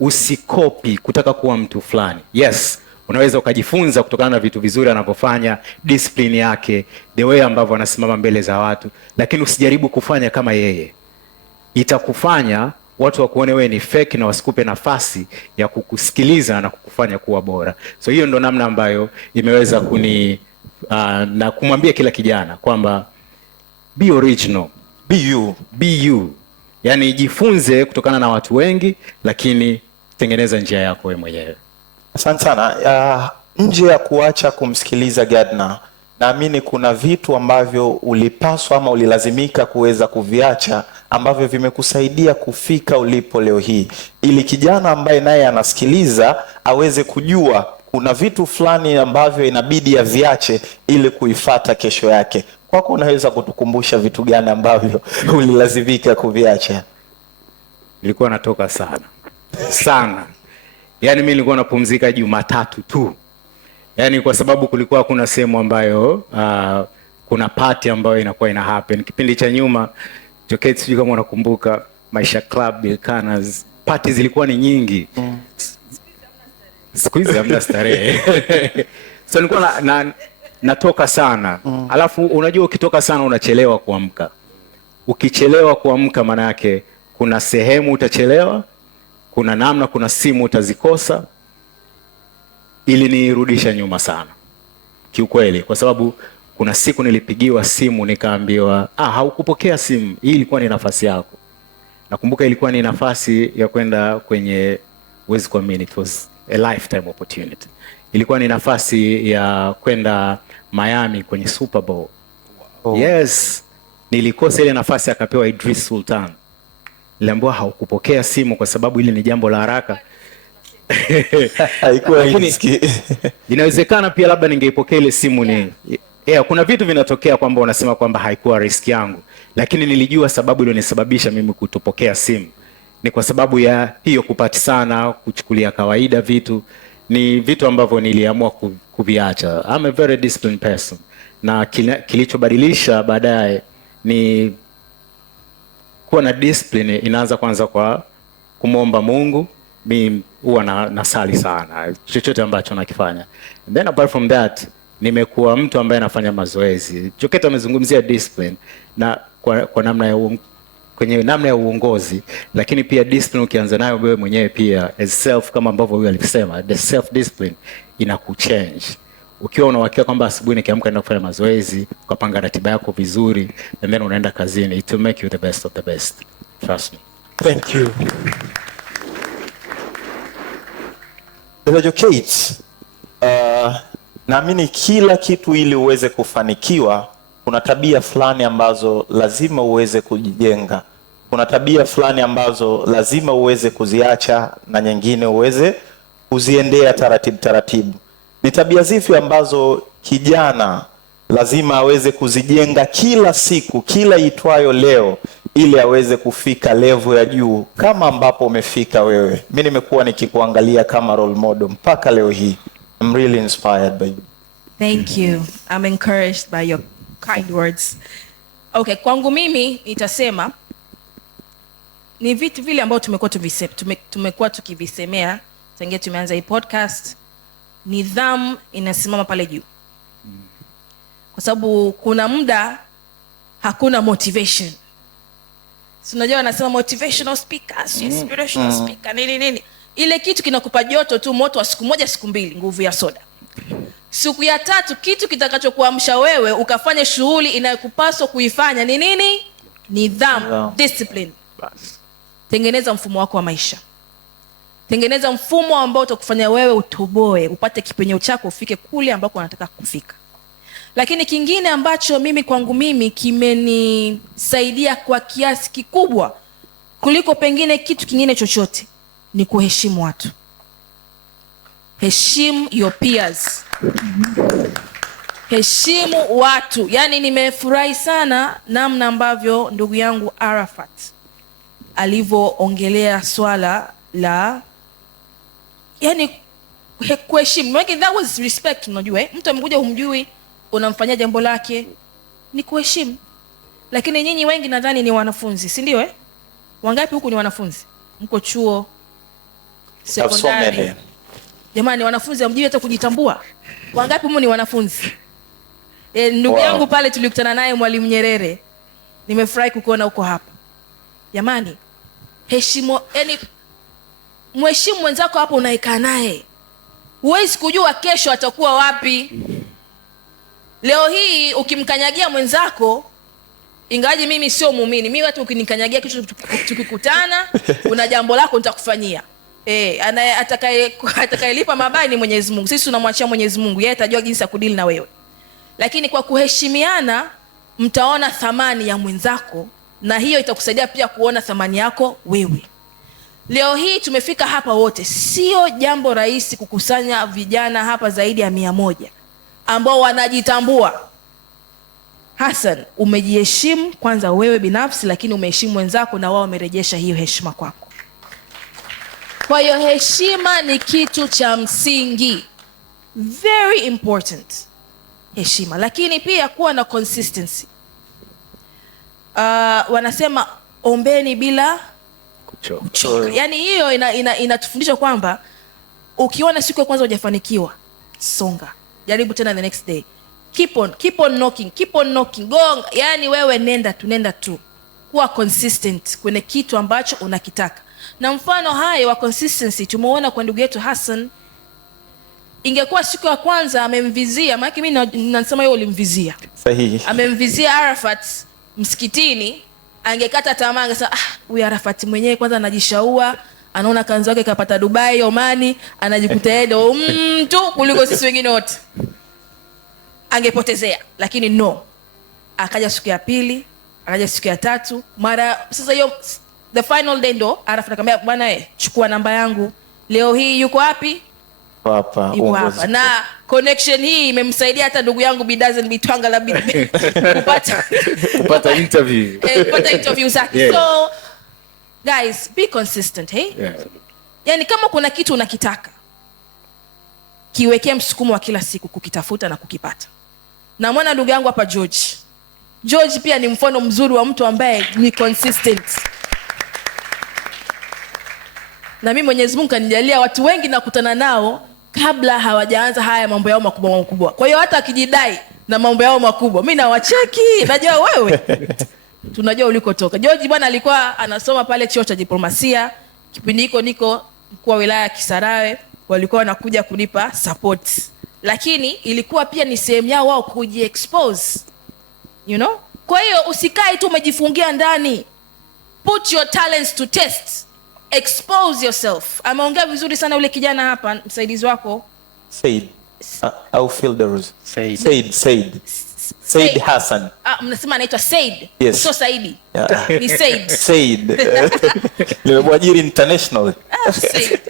Usikopi kutaka kuwa mtu fulani. Yes, unaweza ukajifunza kutokana na vitu vizuri anavyofanya, discipline yake, the way ambavyo anasimama mbele za watu, lakini usijaribu kufanya kama yeye. Itakufanya watu wakuone wewe ni fake na wasikupe nafasi ya kukusikiliza na kukufanya kuwa bora. So hiyo ndo namna ambayo imeweza na kumwambia kila kijana kwamba be original, be you. Yani jifunze kutokana na watu wengi, lakini tengeneza njia yako wewe mwenyewe. Asante sana. Nje ya kuacha kumsikiliza Gardner, naamini kuna vitu ambavyo ulipaswa ama ulilazimika kuweza kuviacha ambavyo vimekusaidia kufika ulipo leo hii, ili kijana ambaye naye anasikiliza aweze kujua kuna vitu fulani ambavyo inabidi aviache ili kuifata kesho yake. Kwako unaweza kutukumbusha vitu gani ambavyo ulilazimika kuviacha? Nilikuwa natoka sana. Yani mimi nilikuwa napumzika Jumatatu tu. Yani kwa sababu kulikuwa kuna sehemu ambayo kuna party ambayo inakuwa ina happen. Kipindi cha nyuma Joketi, sijui kama unakumbuka, Maisha Club, Bilkanas, party zilikuwa ni nyingi. Siku hizi hamna starehe. So nilikuwa natoka sana. Alafu unajua ukitoka sana unachelewa kuamka. Ukichelewa kuamka maana yake kuna sehemu utachelewa, kuna simu utazikosa, ili nirudisha nyuma sana kiukweli, kwa sababu kuna siku nilipigiwa simu nikaambiwa, haukupokea simu, hii ilikuwa ni nafasi yako. Nakumbuka ilikuwa ni nafasi ya kwenda kwenye, huwezi kuamini, it was a lifetime opportunity. Ilikuwa ni nafasi ya kwenda Miami kwenye Super Bowl. Yes, nilikosa ile nafasi, akapewa Idris Sultan. Niliambiwa haukupokea simu kwa sababu ile ni jambo la haraka. Haikuwa inawezekana pia labda ningeipokea ile simu. Kuna vitu vinatokea kwamba unasema kwamba haikuwa risk yangu, lakini nilijua sababu iliyonisababisha mimi kutopokea simu ni kwa sababu ya hiyo kupatisana, kuchukulia kawaida vitu. Ni vitu ambavyo niliamua kuviacha. I'm a very disciplined person, na kilichobadilisha baadaye ni kuwa na discipline. Inaanza kwanza kwa kumwomba Mungu. Mimi huwa nasali sana chochote ambacho nakifanya. And then apart from that, nimekuwa mtu ambaye anafanya mazoezi. Choketa amezungumzia discipline na kwa namna ya kwenye namna ya uongozi, lakini pia discipline ukianza nayo wewe mwenyewe pia as self, kama ambavyo huyu alisema, the self discipline inakuchange. Ukiwa unawakea kwamba asubuhi nikiamka naenda kufanya mazoezi, ukapanga ratiba yako vizuri, and then unaenda kazini, it will make you the best of the best. Trust me. Thank you. Kate, naamini kila kitu ili uweze kufanikiwa, kuna tabia fulani ambazo lazima uweze kujijenga. Kuna tabia fulani ambazo lazima uweze kuziacha na nyingine uweze kuziendea taratibu taratibu. Ni tabia zipi ambazo kijana lazima aweze kuzijenga kila siku, kila itwayo leo, ili aweze kufika level ya juu kama ambapo umefika wewe? Mimi nimekuwa nikikuangalia kama role model mpaka leo hii. I'm really inspired by you. Thank you. I'm encouraged by your kind words. Okay, kwangu mimi nitasema ni vitu vile ambavyo tumekuwa tukivisemea tangia tumeanza hii podcast. Nidhamu inasimama pale juu. Kwa sababu kuna muda hakuna motivation. Si unajua wanasema motivational speakers, inspirational speaker, nini. Ile kitu kinakupa joto tu, moto wa siku moja siku mbili, nguvu ya soda. Siku ya tatu kitu kitakachokuamsha wewe ukafanya shughuli inayokupaswa kuifanya ni nini? Nidhamu, discipline. Tengeneza mfumo wako wa maisha. Tengeneza mfumo ambao utakufanya wewe utoboe, upate kipenyo chako, ufike kule ambako unataka kufika. Lakini kingine ambacho kwangu mimi kimenisaidia kwa kiasi kikubwa kuliko pengine kitu kingine chochote ni kuheshimu watu. Heshimu your peers. Heshimu watu. Yani nimefurahi sana namna ambavyo ndugu yangu Arafat alivyoongelea swala la kuheshimu. That was respect, unajua. Mtu amekuja humjui, unamfanyia jambo lake, ni kuheshimu. Lakini nyinyi wengi nadhani ni wanafunzi, si ndio? Wangapi huku ni wanafunzi? Mko chuo, sekondari. Jamani, wanafunzi hamjui hata kujitambua. Wangapi humu ni wanafunzi? Ndugu yangu pale tulikutana naye Mwalimu Nyerere. Nimefurahi kukuona uko hapa. Jamani, heshimu, mheshimu mwenzako hapo unaekaa naye. Huwezi kujua kesho atakuwa wapi. Leo hii ukimkanyagia mwenzako, ingawaje mimi sio muumini, mimi watu ukinikanyagia kesho tukikutana, una jambo lako nitakufanyia. Atakayelipa mabaya ni Mwenyezi Mungu. Sisi tunamwachia Mwenyezi Mungu, yeye atajua jinsi ya kudili na wewe. Lakini kwa kuheshimiana mtaona thamani ya mwenzako, na hiyo itakusaidia pia kuona thamani yako wewe. Leo hii tumefika hapa wote. Sio jambo rahisi kukusanya vijana hapa zaidi ya 100 ambao wanajitambua. Hassan, umejiheshimu kwanza wewe binafsi, lakini umeheshimu wenzako na wao wamerejesha hiyo heshima kwako. Kwa hiyo heshima ni kitu cha msingi. Very important. Heshima. Lakini pia kuwa na consistency. Wanasema ombeni bila kuchoka. Yani hiyo inatufundisha kwamba ukiona siku ya kwanza hujafanikiwa, songa. Jaribu tena the next day. Keep on knocking. Go. Yani wewe nenda tu. Kuwa consistent kwenye kitu ambacho unakitaka. Na mfano hayo wa consistency tumeona kwa ndugu yetu Hassan. Ingekuwa siku ya kwanza amemvizia, maana mimi nasema yeye ulimvizia. Sahihi. Amemvizia Arafat msikitini, angekata tamaa, angesema huyu Arafat mwenyewe kwanza anajishaua, anaona kanzu yake kapata Dubai, Omani, anajikuta yeye ndo mtu kuliko sisi wengine wote. Angepotezea, lakini no. Akaja siku ya pili, akaja siku ya tatu, mara sasa hiyo the final day ndo Arafat akamwambia bwana chukua namba yangu. Leo hii yuko wapi? Hapa. Na connection hii imemsaidia hata ndugu yangu Bidazen Bitwanga la kupata interview. Kupata interview zake. Yeah. So guys, be consistent, hey? Yeah. Yaani kama kuna kitu unakitaka, kiwekea msukumo wa kila siku kukitafuta na kukipata. Na mwana ndugu yangu hapa George pia ni mfano mzuri wa mtu ambaye ni consistent. Na mimi Mwenyezi Mungu kanijalia watu wengi nakutana nao kabla hawajaanza haya mambo yao makubwa. Kwa hiyo hata akijidai na mambo yao makubwa, mimi nawacheki, najua wewe. Tunajua ulikotoka. George bwana alikuwa anasoma pale chuo cha diplomasia. Kipindi hiko niko mkuu wa wilaya ya Kisarawe, walikuwa wanakuja kunipa support. Lakini ilikuwa pia ni sehemu yao wao kujiexpose. You know? Kwa hiyo usikae tu umejifungia ndani. Put your talents to test. Expose yourself. Ameongea vizuri sana ule kijana hapa, msaidizi wako. Au Filderus. Said Hassan. Mnasema anaitwa Said. Yes. So Saidi. Yeah. Ni Said. Said. Nimemwajiri international. Said.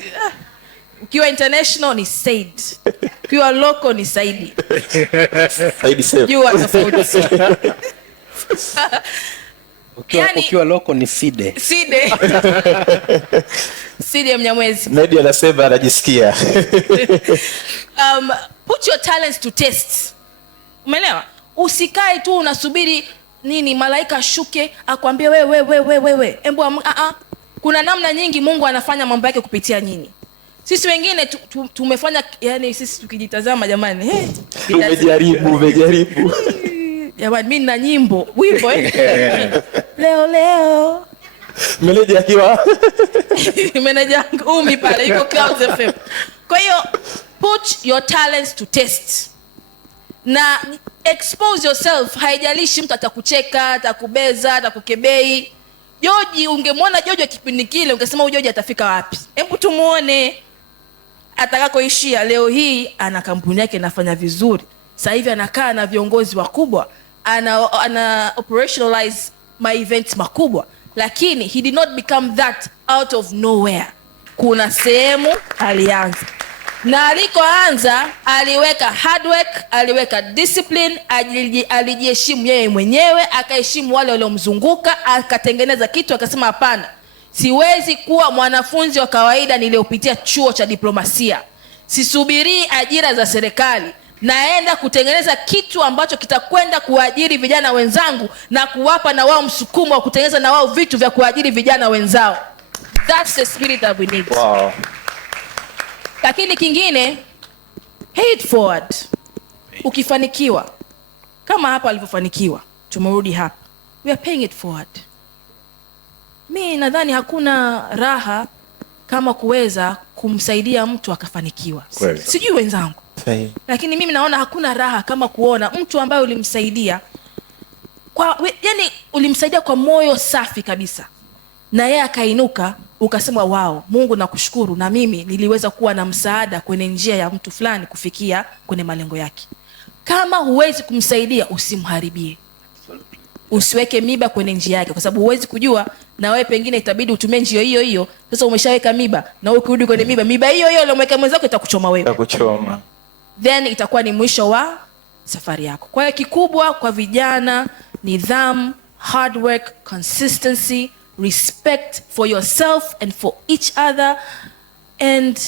Ukiwa international ni Said. Ukiwa local ni Saidi. Saidi safe. You are tofauti. Ukiwa loko ni Side. Side Mnyamwezi. Media anasema anajisikia. Put your talents to test. Umeelewa? Usikae tu unasubiri nini malaika ashuke akwambie wewe. Embo kuna namna nyingi Mungu anafanya mambo yake kupitia nyinyi. Sisi wengine tumefanya, yani sisi tukijitazama jamani, umejaribu. Jamani mimi na nyimbo, wimbo leo. Meneja akiwa meneja Umi pale yuko Clouds FM. Kwa hiyo put your talents to test. Na expose yourself, haijalishi mtu atakucheka, atakubeza, atakukebei. George, ungemwona George kipindi kile ungesema huyu George atafika wapi? Hebu tumuone atakakoishia. Leo hii ana kampuni yake inafanya vizuri. Sasa hivi anakaa na viongozi wakubwa, ana operationalize my events makubwa. Lakini he did not become that out of nowhere. Kuna sehemu alianza. Na alikoanza aliweka hard work, aliweka discipline, alijiheshimu yeye mwenyewe, akaheshimu wale waliomzunguka, akatengeneza kitu, akasema hapana. Siwezi kuwa mwanafunzi wa kawaida niliopitia chuo cha diplomasia. Sisubiri ajira za serikali. Naenda kutengeneza kitu ambacho kitakwenda kuajiri vijana wenzangu na kuwapa na wao msukumo wa kutengeneza na wao vitu vya kuajiri vijana wenzao. That's the spirit that we need. Wow. Lakini kingine, pay it forward. Ukifanikiwa kama hapa alivyofanikiwa, tumerudi hapa, we are paying it forward. Mimi nadhani hakuna raha kama kuweza kumsaidia mtu akafanikiwa. Sijui wenzangu. Lakini mimi naona hakuna raha kama kuona mtu ambaye ulimsaidia yani ulimsaidia kwa moyo safi kabisa, na yeye akainuka, ukasema wow, Mungu nakushukuru, na mimi niliweza kuwa na msaada kwenye njia ya mtu fulani kufikia kwenye malengo yake. Kama huwezi kumsaidia, usimharibie. Usiweke miba kwenye njia yake, kwa sababu huwezi kujua, na wewe pengine itabidi utumie njia hiyo hiyo. Sasa umeshaweka miba, na wewe ukirudi kwenye miba hiyo hiyo uliomweka mwenzako itakuchoma wewe. Itakuchoma. Then itakuwa ni mwisho wa safari yako. Kwa hiyo kikubwa kwa vijana, nidhamu, hard work, consistency, respect for yourself and for each other, and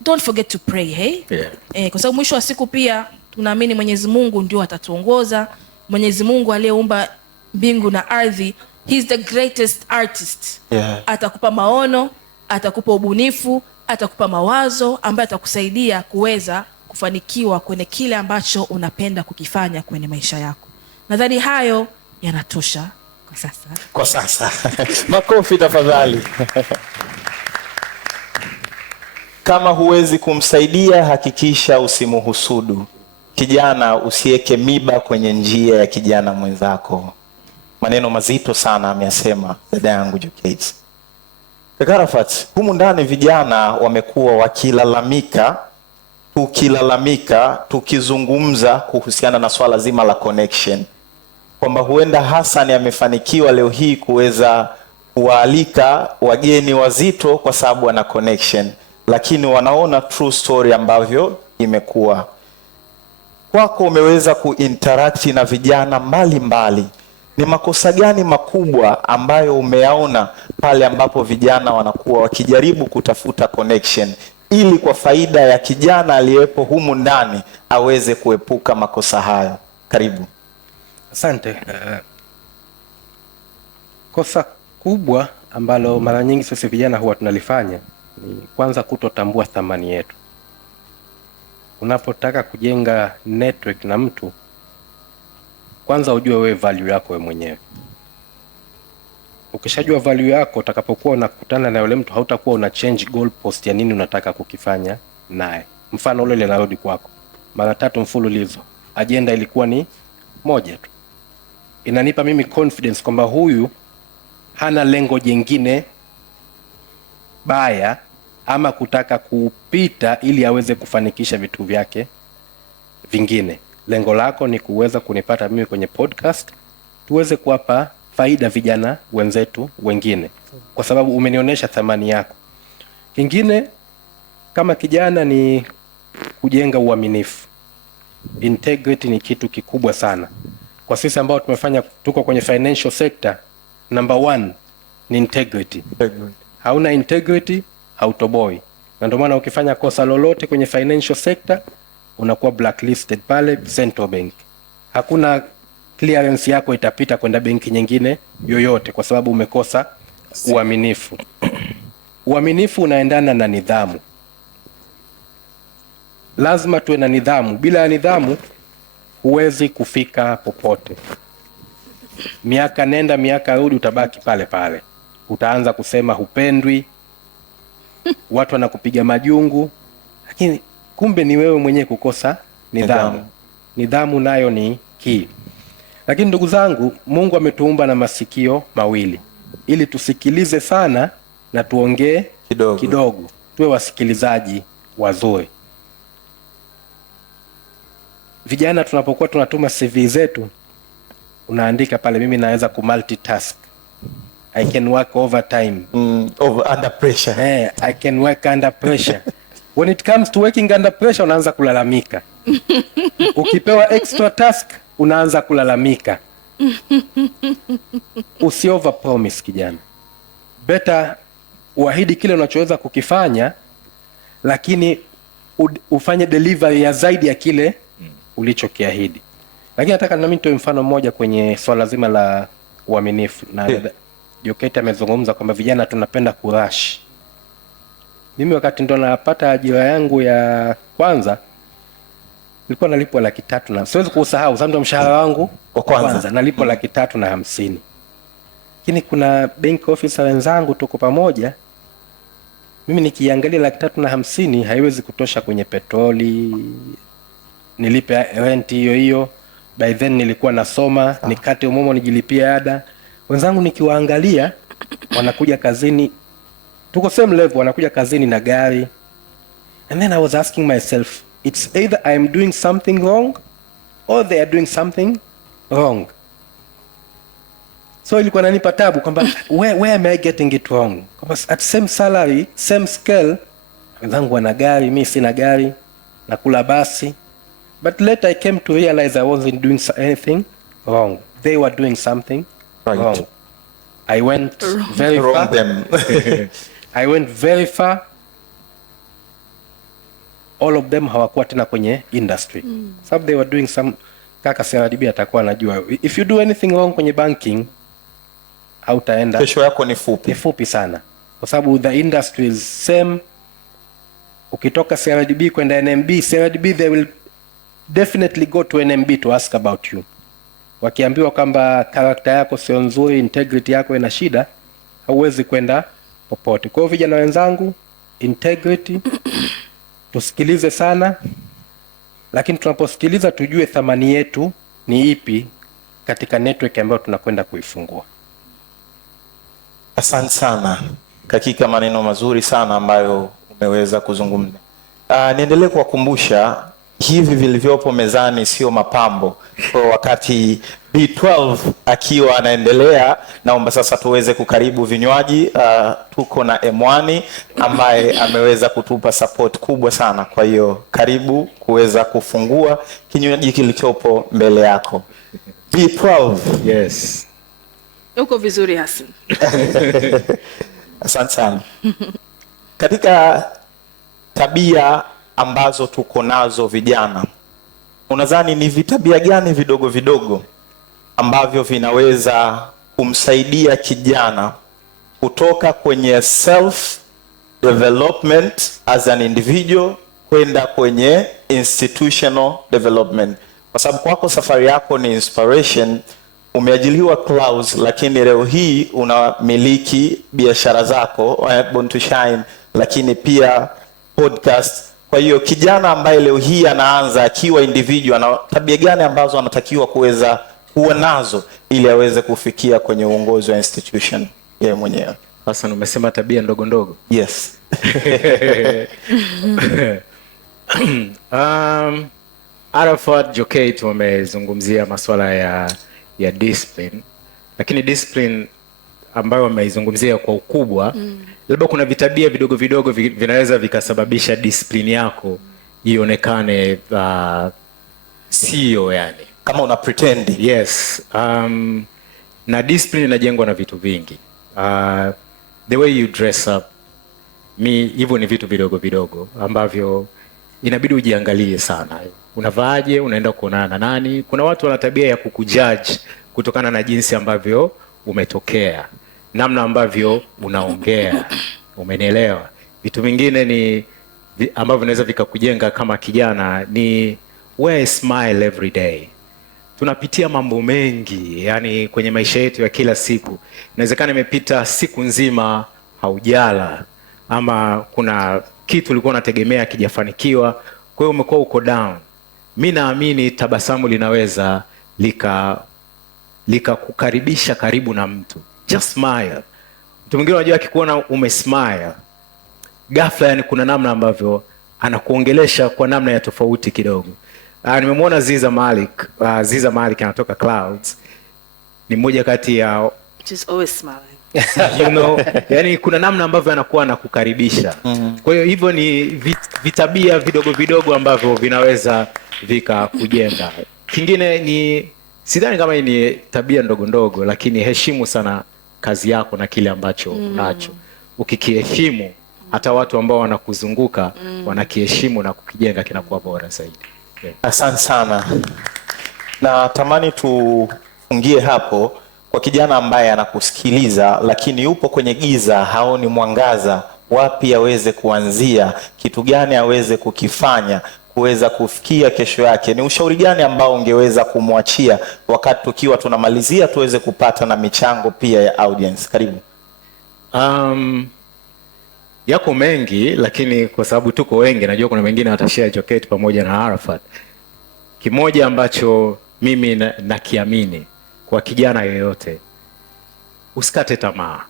don't forget to pray, hey? Yeah. Kwa sababu mwisho wa siku pia tunaamini Mwenyezi Mungu ndio atatuongoza. Mwenyezi Mungu aliyeumba mbingu na ardhi, he's the greatest artist. Yeah. Atakupa maono, atakupa ubunifu, atakupa mawazo ambayo atakusaidia kuweza kufanikiwa kwenye kile ambacho unapenda kukifanya kwenye maisha yako. Nadhani hayo yanatosha kwa sasa. Makofi tafadhali. Kama huwezi kumsaidia, hakikisha usimuhusudu. Kijana, usiweke miba kwenye njia ya kijana mwenzako. Maneno mazito sana ameyasema dada yangu Jokate. Kaka Arafat, humu ndani vijana wamekuwa wakilalamika, tukizungumza kuhusiana na swala zima la connection, kwamba huenda Hassan amefanikiwa leo hii kuweza kuwaalika wageni wazito kwa sababu ana connection, lakini wanaona true story ambavyo imekuwa. Kwako umeweza kuinteract na vijana mbali. Ni makosa gani makubwa ambayo umeyaona pale ambapo vijana wanakuwa wakijaribu kutafuta connection ili kwa faida ya kijana aliyepo humu ndani aweze kuepuka makosa hayo? Karibu. Asante. Kosa kubwa ambalo mara nyingi sisi vijana huwa tunalifanya ni kwanza kutotambua thamani yetu. Unapotaka kujenga network na mtu, kwanza ujue wewe value yako wewe mwenyewe. Ukishajua value yako, utakapokuwa unakutana na yule mtu hautakuwa una change goal post ya nini unataka kukifanya naye. Mfano ule linarudi kwako mara 3 mfululizo, agenda ilikuwa ni moja tu. Inanipa mimi confidence kwamba huyu hana lengo jingine baya ama kutaka kupita ili aweze kufanikisha vitu vyake vingine. Lengo lako ni kuweza kunipata mimi kwenye podcast, tuweze kuwapa faida vijana wenzetu wengine, kwa sababu umenionyesha thamani yako. Kingine kama kijana ni kujenga uaminifu. Integrity ni kitu kikubwa sana. Kwa sisi ambao tuko kwenye financial sector, number 1 ni integrity. Hauna integrity, hautoboi. Na ndio maana ukifanya kosa lolote kwenye financial sector, unakuwa blacklisted pale Central Bank. Hakuna clearance yako itapita kwenda benki nyingine yoyote kwa sababu umekosa uaminifu. Uaminifu unaendana na nidhamu. Lazima tuwe na nidhamu. Bila nidhamu huwezi kufika popote. Miaka nenda miaka rudi, utabaki pale pale. Utaanza kusema hupendwi, watu wanakupiga majungu, lakini kumbe ni wewe mwenyewe kukosa nidhamu. Nidhamu nayo ni key. Lakini ndugu zangu, Mungu ametuumba na masikio mawili ili tusikilize sana na tuongee kidogo. Tuwe wasikilizaji wazuri. Vijana tunapokuwa tunatuma CV zetu, unaandika pale mimi naweza multitask. I can work overtime. Under pressure. I can work under pressure. When it comes to working under pressure, unaanza kulalamika. Ukipewa extra task, unaanza kulalamika. Usi over promise kijana. Better uahidi kile unachoweza kukifanya, lakini ufanye delivery ya zaidi ya kile ulichokiahidi. Lakini nataka na mimi nitoe mfano mmoja kwenye swala zima la uaminifu. Na Jokate amezungumza kwamba vijana tunapenda kurush. Mimi wakati ndo napata ajira yangu ya kwanza, nilikuwa nalipwa 350 na siwezi kusahau, sababu ndo mshahara wangu wa kwanza nalipwa 350. Lakini kuna bank officer wenzangu tuko pamoja, mimi nikiangalia 350 haiwezi kutosha kwenye petroli, nilipe rent hiyo. By then nilikuwa nasoma, nikate umomo nijilipie ada. Wenzangu nikiwaangalia wanakuja kazini, tuko same level, wanakuja kazini na gari. And then I was asking myself, it's either I am doing something wrong or they are doing something wrong. So ilikuwa nanipa tabu kwamba where am I getting it wrong? Kwamba at same salary, same scale, wenzangu wana gari, mimi sina gari, nakula basi. But later I came to realize I wasn't doing anything wrong. They were doing something wrong. I went very far. I went very far. All of them hawakuwa tena kwenye industry. So they were doing some, kaka CRDB atakuwa anajua. If you do anything wrong kwenye banking, hautaenda. Kesho yako ni fupi. Ni fupi sana. Kwa sababu the industry is same. Ukitoka CRDB kwenda NMB, CRDB they will definitely go to NMB to ask about you. Wakiambiwa kwamba karakta yako sio nzuri, integrity yako ina shida, hauwezi kwenda popote. Kwa hiyo vijana wenzangu, integrity, tusikilize sana, lakini tunaposikiliza tujue thamani yetu ni ipi katika network ambayo tunakwenda kuifungua. Asante sana. Hakika maneno mazuri sana ambayo umeweza kuzungumza. Niendelee kuwakumbusha hivi vilivyopo mezani sio mapambo. Kwa wakati B12 akiwa anaendelea, naomba sasa tuweze kukaribu vinywaji. Tuko na M1 ambaye ameweza kutupa support kubwa sana. Kwa hiyo karibu kuweza kufungua kinywaji kilichopo mbele yako. B12. Yes. Uko vizuri Hassan. Asante sana. Katika tabia ambazo tuko nazo vijana, unadhani ni vitabia gani vidogo vidogo ambavyo vinaweza kumsaidia kijana kutoka kwenye self development as an individual kwenda kwenye institutional development? Kwa sababu kwako safari yako ni inspiration, umeajiliwa Clouds, lakini leo hii unamiliki biashara zako Born to Shine, lakini pia podcast. Kwa hiyo kijana ambaye leo hii anaanza akiwa individual, ana tabia gani ambazo anatakiwa kuweza kuwa nazo ili aweze kufikia kwenye uongozi wa institution yeye mwenyewe? Hassan, umesema tabia ndogo ndogo. Yes. Arafat Jokate wamezungumzia masuala ya discipline, lakini discipline ambayo wameizungumzia kwa ukubwa, labda kuna vitabia vidogo vidogo vinaweza vikasababisha discipline yako ionekane sio, yani kama una pretend. Yes. Na discipline inajengwa na vitu vingi. The way you dress up, hivyo ni vitu vidogo vidogo ambavyo inabidi ujiangalie sana. Unavaaje, unaenda kuonana na nani? Kuna watu wana tabia ya kukujudge kutokana na jinsi ambavyo umetokea, namna ambavyo unaongea. Umenielewa? Vitu vingine ni ambavyo vinaweza vikakujenga kama kijana ni wear a smile every day. Tunapitia mambo mengi, yani kwenye maisha yetu ya kila siku. Inawezekana imepita siku nzima haujala, ama kuna kitu ulikuwa unategemea kijafanikiwa, kwa hiyo umekuwa uko down. Mimi naamini tabasamu linaweza likakukaribisha karibu na mtu. Just smile. Mtu mwingine unajua akikuona umesmile, ghafla yani kuna namna ambavyo anakuongelesha kwa namna ya tofauti kidogo. Nimemwona Ziza Malik anatoka Clouds. Ni mmoja kati ya She's always smiling. You know, yani kuna namna ambavyo anakuwa anakukaribisha. Kwa hiyo hivyo ni vitabia vidogo vidogo ambavyo vinaweza vikakujenga. Kingine ni, sidhani kama ni tabia ndogo ndogo, lakini heshimu sana kazi yako na kile ambacho unacho. Ukikiheshimu, hata watu ambao wanakuzunguka wanakiheshimu na kukijenga kinakuwa bora zaidi. Yeah. Asante sana. Na tamani tufungie hapo kwa kijana ambaye anakusikiliza lakini yupo kwenye giza, haoni mwangaza, wapi aweze kuanzia, kitu gani aweze kukifanya kuweza kufikia kesho yake. Ni ushauri gani ambao ungeweza kumwachia wakati tukiwa tunamalizia tuweze kupata na michango pia ya audience? Karibu. Yako mengi, lakini kwa sababu tuko wengi najua kuna wengine watashare Jokate pamoja na Arafat. Kimoja ambacho mimi nakiamini kwa kijana yoyote, usikate tamaa.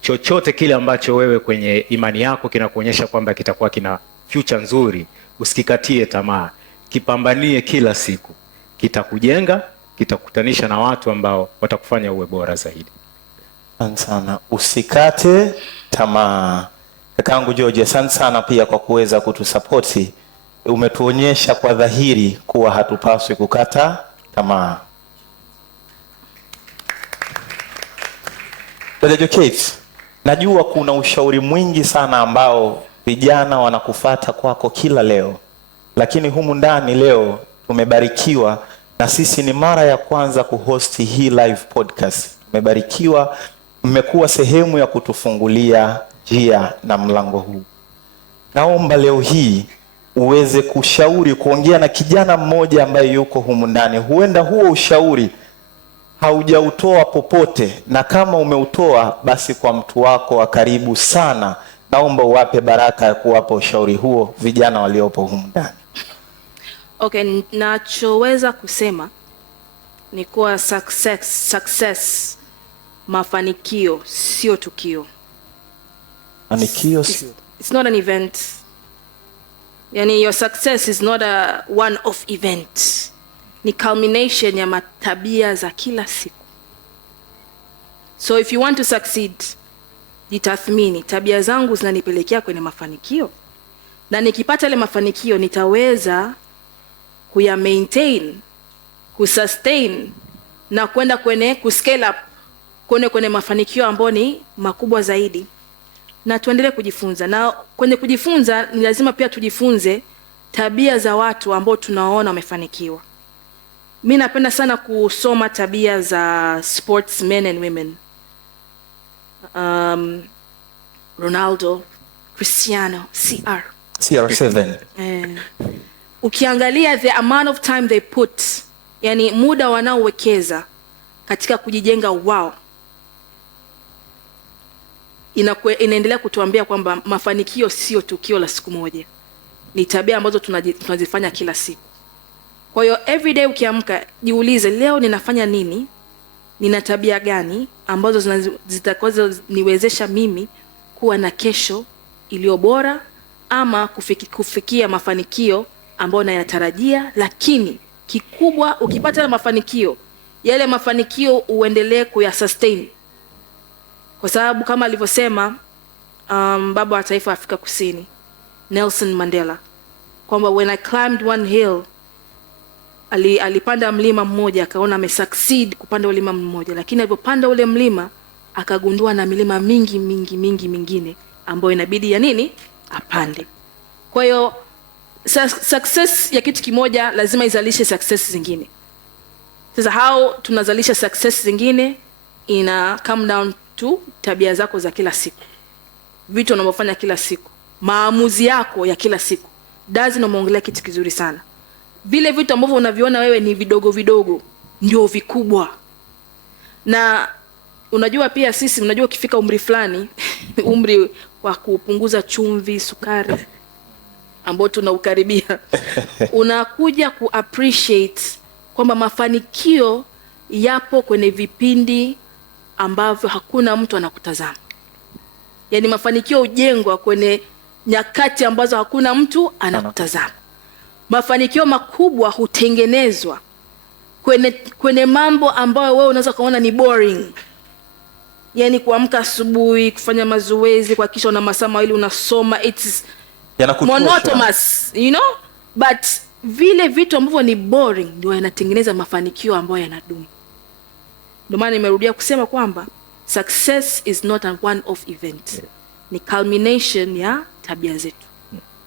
Chochote kile ambacho wewe kwenye imani yako kinakuonyesha kwamba kitakuwa kina future nzuri, usikikatie tamaa. Kipambanie kila siku. Kitakujenga, kitakutanisha na watu ambao watakufanya uwe bora zaidi. Asante sana. Usikate tamaa. Kakangu George, asante sana pia kwa kuweza kutusapoti. Umetuonyesha kwa dhahiri kuwa hatupaswi kukata tamaa. Dada Jokate, najua kuna ushauri mwingi sana ambao vijana wanakufuata kwako kila leo. Lakini humu ndani leo tumebarikiwa na sisi ni mara ya kwanza kuhosti hii live podcast. Tumebarikiwa, mmekuwa sehemu ya kutufungulia njia na mlango huu. Naomba leo hii uweze kushauri, kuongea na kijana mmoja ambaye yuko humu ndani. Huenda huo ushauri haujautoa popote, na kama umeutoa basi kwa mtu wako wa karibu sana, naomba uwape baraka ya kuwapa ushauri huo vijana waliopo humu ndani. Okay, nachoweza kusema ni kuwa success, mafanikio sio tukio. Mafanikio sio, it's not an event. Yani your success is not a one-off event. Ni culmination ya matabia za kila siku. So if you want to succeed, jitathmini, tabia zangu zinanipelekea kwenye mafanikio? Na nikipata ile mafanikio nitaweza kuya maintain, kusustain na kwenda kwenye kuscale up kwenye mafanikio ambayo ni makubwa zaidi. Na tuendelee kujifunza. Na kwenye kujifunza ni lazima pia tujifunze tabia za watu ambao tunaona wamefanikiwa. Mimi napenda sana kusoma tabia za sportsmen and women. Ronaldo, Cristiano, CR7. Ukiangalia the amount of time they put, yani muda wanaowekeza katika kujijenga wao, inaendelea kutuambia kwamba mafanikio sio tukio la siku moja. Ni tabia ambazo tunazifanya kila siku. Kwa hiyo every day ukiamka, jiulize leo ninafanya nini? Nina tabia gani ambazo zitakazo niwezesha mimi kuwa na kesho iliyo bora ama kufikia mafanikio ambayo nayatarajia. Lakini kikubwa, ukipata mafanikio, yale mafanikio uendelee kuyasustain. Kwa sababu kama alivyosema baba wa taifa wa Afrika Kusini Nelson Mandela, kwamba when I climbed one hill, alipanda mlima mmoja akaona amesucceed kupanda mlima mmoja, lakini alipopanda ule mlima akagundua na milima mingi mingine ambayo inabidi ya nini apande. Kwa hiyo success ya kitu kimoja lazima izalishe success zingine. Sasa how tunazalisha success zingine? Ina come down to tabia zako za kila siku, vitu unavyofanya kila siku, maamuzi yako ya kila siku. Dazi umeongelea kitu kizuri sana. Vile vitu ambavyo unaviona wewe ni vidogo ndio vikubwa. Na unajua pia sisi, unajua ukifika umri fulani umri wa kupunguza chumvi, sukari ambao tunaukaribia unakuja appreciate kwamba mafanikio yapo kwenye vipindi ambavyo hakuna mtu anakutazama. Yani mafanikio hujengwa kwenye nyakati ambazo hakuna mtu anakutazama. Mafanikio makubwa hutengenezwa kwenye mambo ambayo wewe unaweza kuona ni boring. Yani kuamka asubuhi, kufanya mazoezi, kuhakikisha una masaa mawili unasoma, it's monotonous, you know? But vile vitu ambavyo ni boring ndio yanatengeneza mafanikio ambayo yanadumu. Ndio maana nimerudia kusema kwamba success is not a one-off event. Ni culmination ya tabia zetu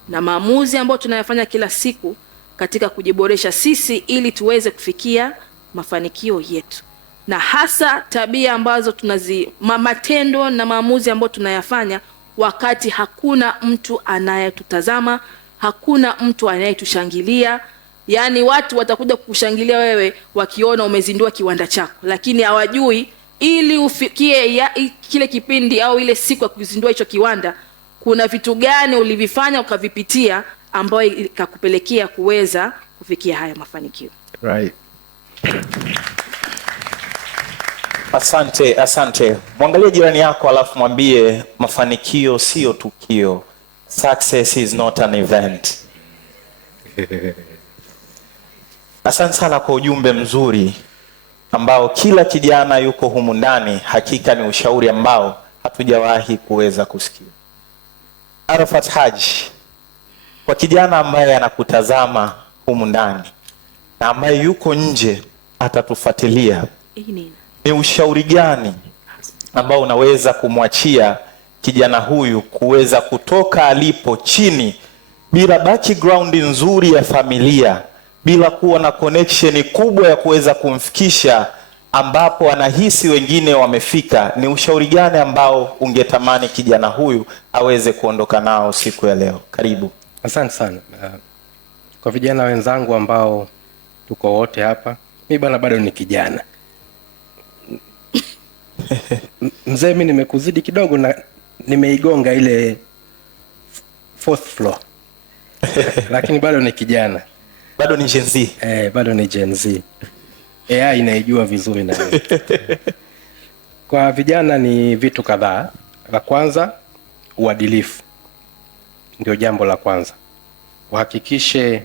na maamuzi ambayo tunayafanya kila siku katika kujiboresha sisi ili tuweze kufikia mafanikio yetu. Na hasa tabia ambazo matendo na maamuzi ambayo tunayafanya wakati hakuna mtu anayetutazama, hakuna mtu anayetushangilia. Yani watu watakuja kukushangilia wewe wakiona umezindua kiwanda chako, lakini hawajui ili ufikie kile kipindi au ile siku ya kuzindua hicho kiwanda kuna vitu gani ulivifanya ukavipitia ambayo ikakupelekea kuweza kufikia haya mafanikio. Right. Asante. Mwangalie jirani yako alafu mwambie mafanikio sio tukio. Success is not an event. Asante sana kwa ujumbe mzuri ambao kila kijana yuko humu ndani, hakika ni ushauri ambao hatujawahi kuweza kusikia. Arafat Haji, kwa kijana ambaye anakutazama humu ndani na ambaye yuko nje atatufuatilia, ni ushauri gani ambao unaweza kumwachia kijana huyu kuweza kutoka alipo chini bila background nzuri ya familia, bila kuwa na connection kubwa ya kuweza kumfikisha ambapo anahisi wengine wamefika? Ni ushauri gani ambao ungetamani kijana huyu aweze kuondoka nao siku ya leo? Karibu. Asante sana. Kwa vijana wenzangu ambao tuko wote hapa, mimi bado ni kijana. Mzee, mimi nimekuzidi kidogo na nimeigonga ile 4th floor. Lakini bado ni kijana. Bado ni Gen Z. Bado ni Gen Z. AI inaijua vizuri na wewe. Kwa vijana ni vitu kadhaa. La kwanza, uadilifu. Ndio jambo la kwanza. Uhakikishe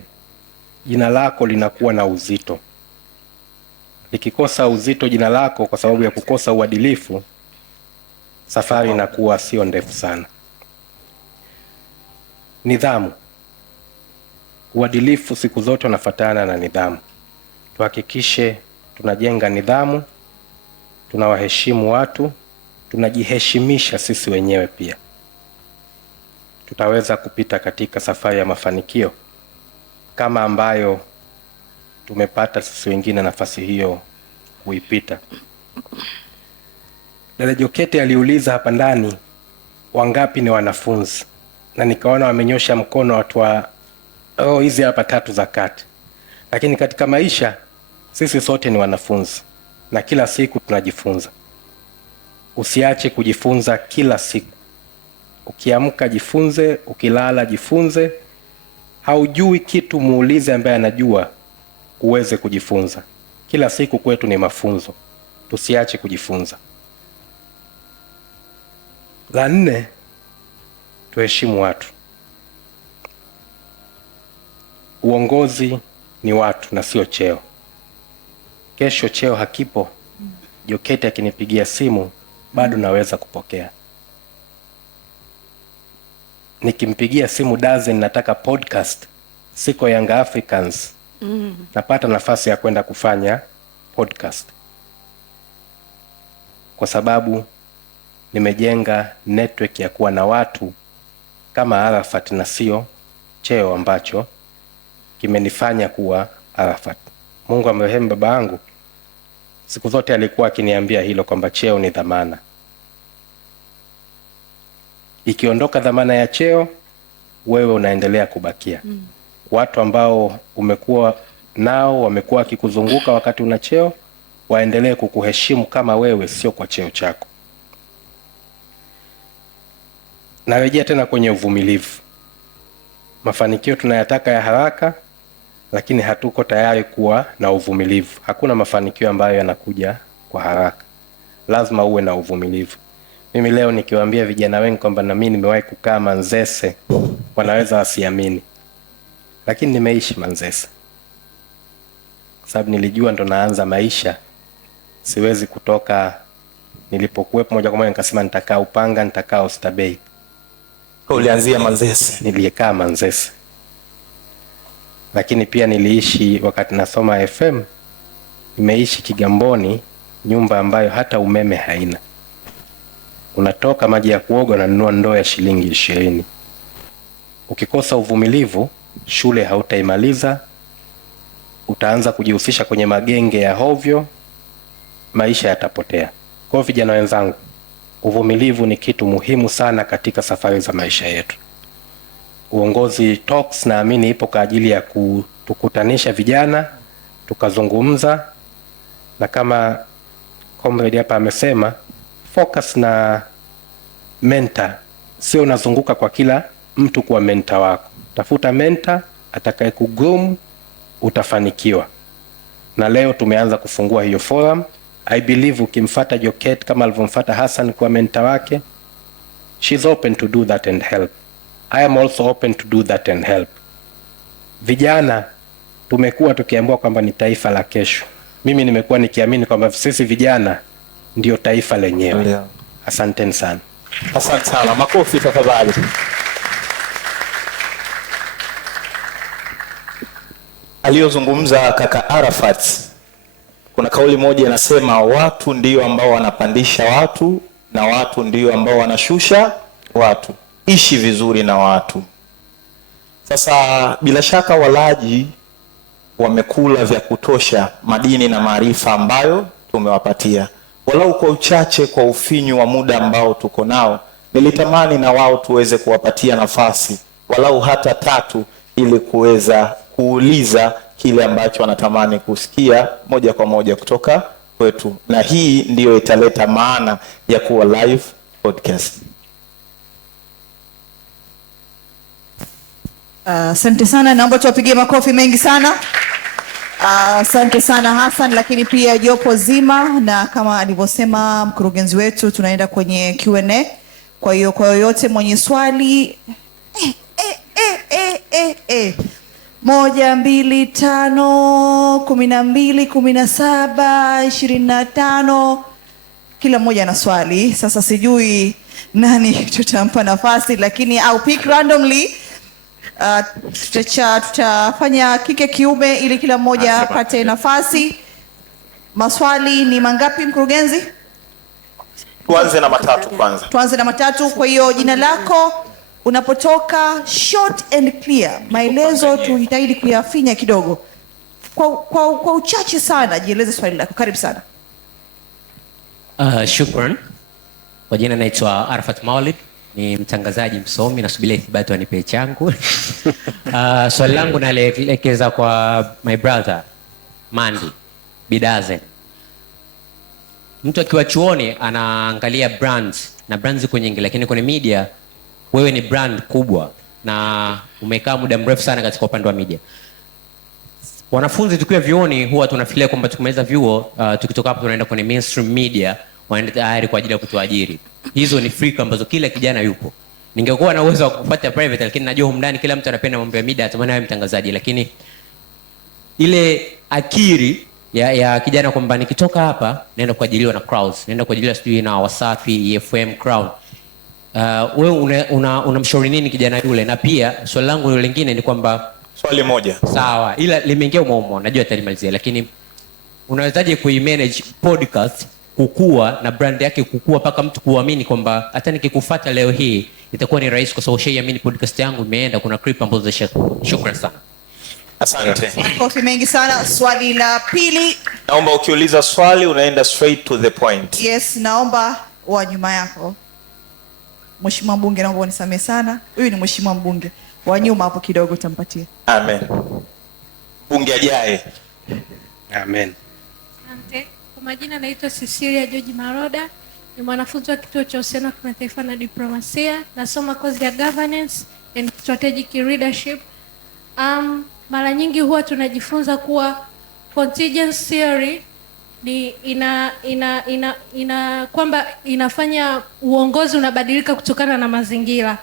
jina lako linakuwa na uzito. Likikosa uzito jina lako kwa sababu ya kukosa uadilifu, safari inakuwa sio ndefu sana. Nidhamu. Uadilifu siku zote unafuatana na nidhamu. Tuhakikishe tunajenga nidhamu, tunawaheshimu watu, tunajiheshimisha sisi wenyewe pia. Tutaweza kupita katika safari ya mafanikio kama ambayo tumepata sisi wengine nafasi hiyo kuipita. Dada Jokete aliuliza hapa ndani wangapi ni wanafunzi, na nikaona wamenyosha mkono watu wa hizi hapa 3 za kati. Lakini katika maisha sisi sote ni wanafunzi na kila siku tunajifunza. Usiache kujifunza kila siku. Ukiamka jifunze, ukilala jifunze. Haujui kitu, muulize ambaye anajua uweze kujifunza. Kila siku kwetu ni mafunzo. Tusiache kujifunza. La 4, tuheshimu watu. Uongozi ni watu na sio cheo. Kesho cheo hakipo, Jokete akinipigia simu bado naweza kupokea. Nikimpigia simu Dazen nataka podcast, siko Young Africans, napata nafasi ya kwenda kufanya podcast. Kwa sababu nimejenga network ya kuwa na watu kama Arafat na sio cheo ambacho kimenifanya kuwa Arafat. Mungu amrehemu baba yangu, siku zote alikuwa akiniambia hilo kwamba cheo ni dhamana. Ikiondoka dhamana ya cheo, wewe unaendelea kubakia. Watu ambao umekuwa nao wamekuwa wakikuzunguka wakati una cheo, waendelee kukuheshimu kama wewe, sio kwa cheo chako. Narejea tena kwenye uvumilivu. Mafanikio tunayataka ya haraka, lakini hatuko tayari kuwa na uvumilivu. Hakuna mafanikio ambayo yanakuja kwa haraka. Lazima uwe na uvumilivu. Mimi leo nikiwaambia vijana wengi kwamba na mimi nimewahi kukaa Manzese, wanaweza wasiamini. Lakini nimeishi Manzese. Sababu nilijua ndo naanza maisha. Siwezi kutoka nilipokuwepo moja kwa moja nikasema nitakaa Upanga, nitakaa Oysterbay. Ulianzia Manzese? Nilikaa Manzese. Lakini pia niliishi wakati nasoma FM, nimeishi Kigamboni, nyumba ambayo hata umeme haina. Unatoka maji ya kuoga na nunua ndoo ya shilingi 20. Ukikosa uvumilivu, shule hautaimaliza, utaanza kujihusisha kwenye magenge ya hovyo, maisha yatapotea. Kwa vijana wenzangu, uvumilivu ni kitu muhimu sana katika safari za maisha yetu. Uongozi Talks naamini ipo kwa ajili ya kutukutanisha vijana, tukazungumza, na kama comrade hapa amesema, focus na mentor. Sio unazunguka kwa kila mtu kuwa mentor wako. Tafuta mentor atakaye kugroom, utafanikiwa. Na leo tumeanza kufungua hiyo forum. I believe ukimfuata Jokate kama alivyomfuata Hassan kwa mentor wake, she's open to do that and help. I am also open to do that and help. Vijana tumekuwa tukiambiwa kwamba ni taifa la kesho. Mimi nimekuwa nikiamini kwamba sisi vijana ndio taifa lenyewe. Asanteni sana. Asante sana. Makofi tafadhali. Aliyozungumza kaka Arafat, kuna kauli moja inasema watu ndio ambao wanapandisha watu na watu ndio ambao wanashusha watu. Ishi vizuri na watu. Sasa bila shaka walaji wamekula vya kutosha madini na maarifa ambayo tumewapatia. Walau kwa uchache, kwa ufinyu wa muda ambao tuko nao, nilitamani na wao tuweze kuwapatia nafasi walau hata 3 ili kuweza kuuliza kile ambacho wanatamani kusikia moja kwa moja kutoka kwetu, na hii ndiyo italeta maana ya kuwa live podcast. Asante sana, naomba tuwapigie makofi mengi sana. Asante sana Hassan, lakini pia jopo zima, na kama alivyosema mkurugenzi wetu tunaenda kwenye Q&A. Kwa hiyo kwa yoyote mwenye swali 1, 2, 5, 12, 17, 25, kila mmoja na swali. Sasa sijui nani tutampa nafasi, lakini au pick randomly. Tutafanya kike kiume ili kila mmoja apate nafasi. Maswali ni mangapi mkurugenzi? Tuanze na matatu kwanza. Tuanze na matatu. Kwa hiyo jina lako, unapotoka, short and clear. Maelezo tuhitaji kuyafinya kidogo. Kwa uchache sana jieleze swali lako. Karibu sana. Shukran. Kwa jina naitwa Arafat Maulid, ni mtangazaji msomi, nasubiria ithibati wanipe changu. Swali langu naelekeza kwa my brother Mandy Bidaze. Mtu akiwa chuoni anaangalia brands, na brands ziko nyingi, lakini kwenye media wewe ni brand kubwa na umekaa muda mrefu sana katika upande wa media. Wanafunzi tukiwa vyuoni huwa tunafikiria kwamba tukimaliza vyuo tukitoka hapo tunaenda kwenye mainstream media, wanaenda tayari kwa ajili ya kutuajiri. Hizo ni frika ambazo kila kijana yupo. Ningekuwa na uwezo wa kupata private, lakini najua huko ndani kila mtu anapenda mambo ya media, atamani awe mtangazaji, lakini ile akiri ya kijana kwamba nikitoka hapa naenda kuajiriwa na Clouds, naenda kuajiriwa sijui na Wasafi, EFM, Crown. Wewe unamshauri nini kijana yule? Na pia swali langu lingine ni kwamba swali moja. Sawa, ila limeingia umo, najua atalimalizia, lakini unawezaje kuimanage podcast kukua na brand yake kukua mpaka mtu kuamini kwamba hata nikikufuata leo hii itakuwa ni rahisi kwa sababu shaiamini podcast yangu imeenda, kuna clip ambazo za shukrani sana. Asante. Makofi mengi sana. Swali la pili. Naomba ukiuliza swali unaenda straight to the point. Yes, naomba wa nyuma yako. Mheshimiwa mbunge, naomba unisamehe sana. Huyu ni mheshimiwa mbunge. Wa nyuma hapo kidogo utampatia. Amen. Mbunge ajaye. Amen. Asante. Kwa majina naitwa Cecilia George Maroda. Ni mwanafunzi wa kituo cha uhusiano wa kimataifa na diplomasia. Nasoma kozi ya governance and strategic leadership. Mara nyingi huwa tunajifunza kuwa contingent theory ni kwamba inafanya uongozi unabadilika kutokana na mazingira.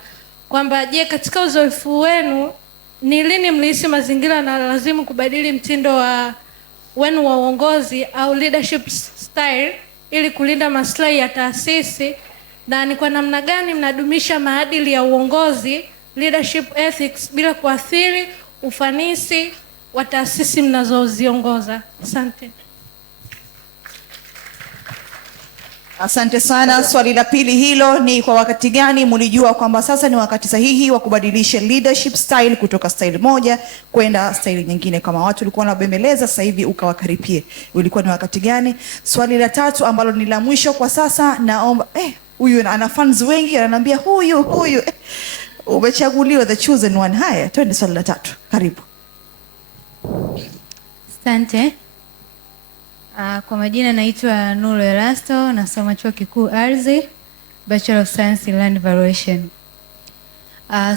Kwamba je, katika uzoefu wenu ni lini mlihisi mazingira na lazima kubadili mtindo wenu wa uongozi au leadership style ili kulinda maslahi ya taasisi, na ni kwa namna gani mnadumisha maadili ya uongozi, leadership ethics, bila kuathiri ufanisi wa taasisi mnazoziongoza? Asante. Asante sana. Swali la pili hilo ni kwa wakati gani mlijua kwamba sasa ni wakati sahihi wa kubadilisha leadership style kutoka style moja kwenda style nyingine? Kama watu walikuwa wanabembeleza sasa hivi ukawakaripie, ulikuwa ni wakati gani? Swali la tatu ambalo ni la mwisho kwa sasa, naomba huyu ana fans wengi, ananiambia huyu umechaguliwa, the chosen one. Haya, twende swali la tatu. Karibu. Asante. Kwa majina naitwa Nuru Erasto, nasoma chuo kikuu Ardhi, Bachelor of Science in Land Valuation.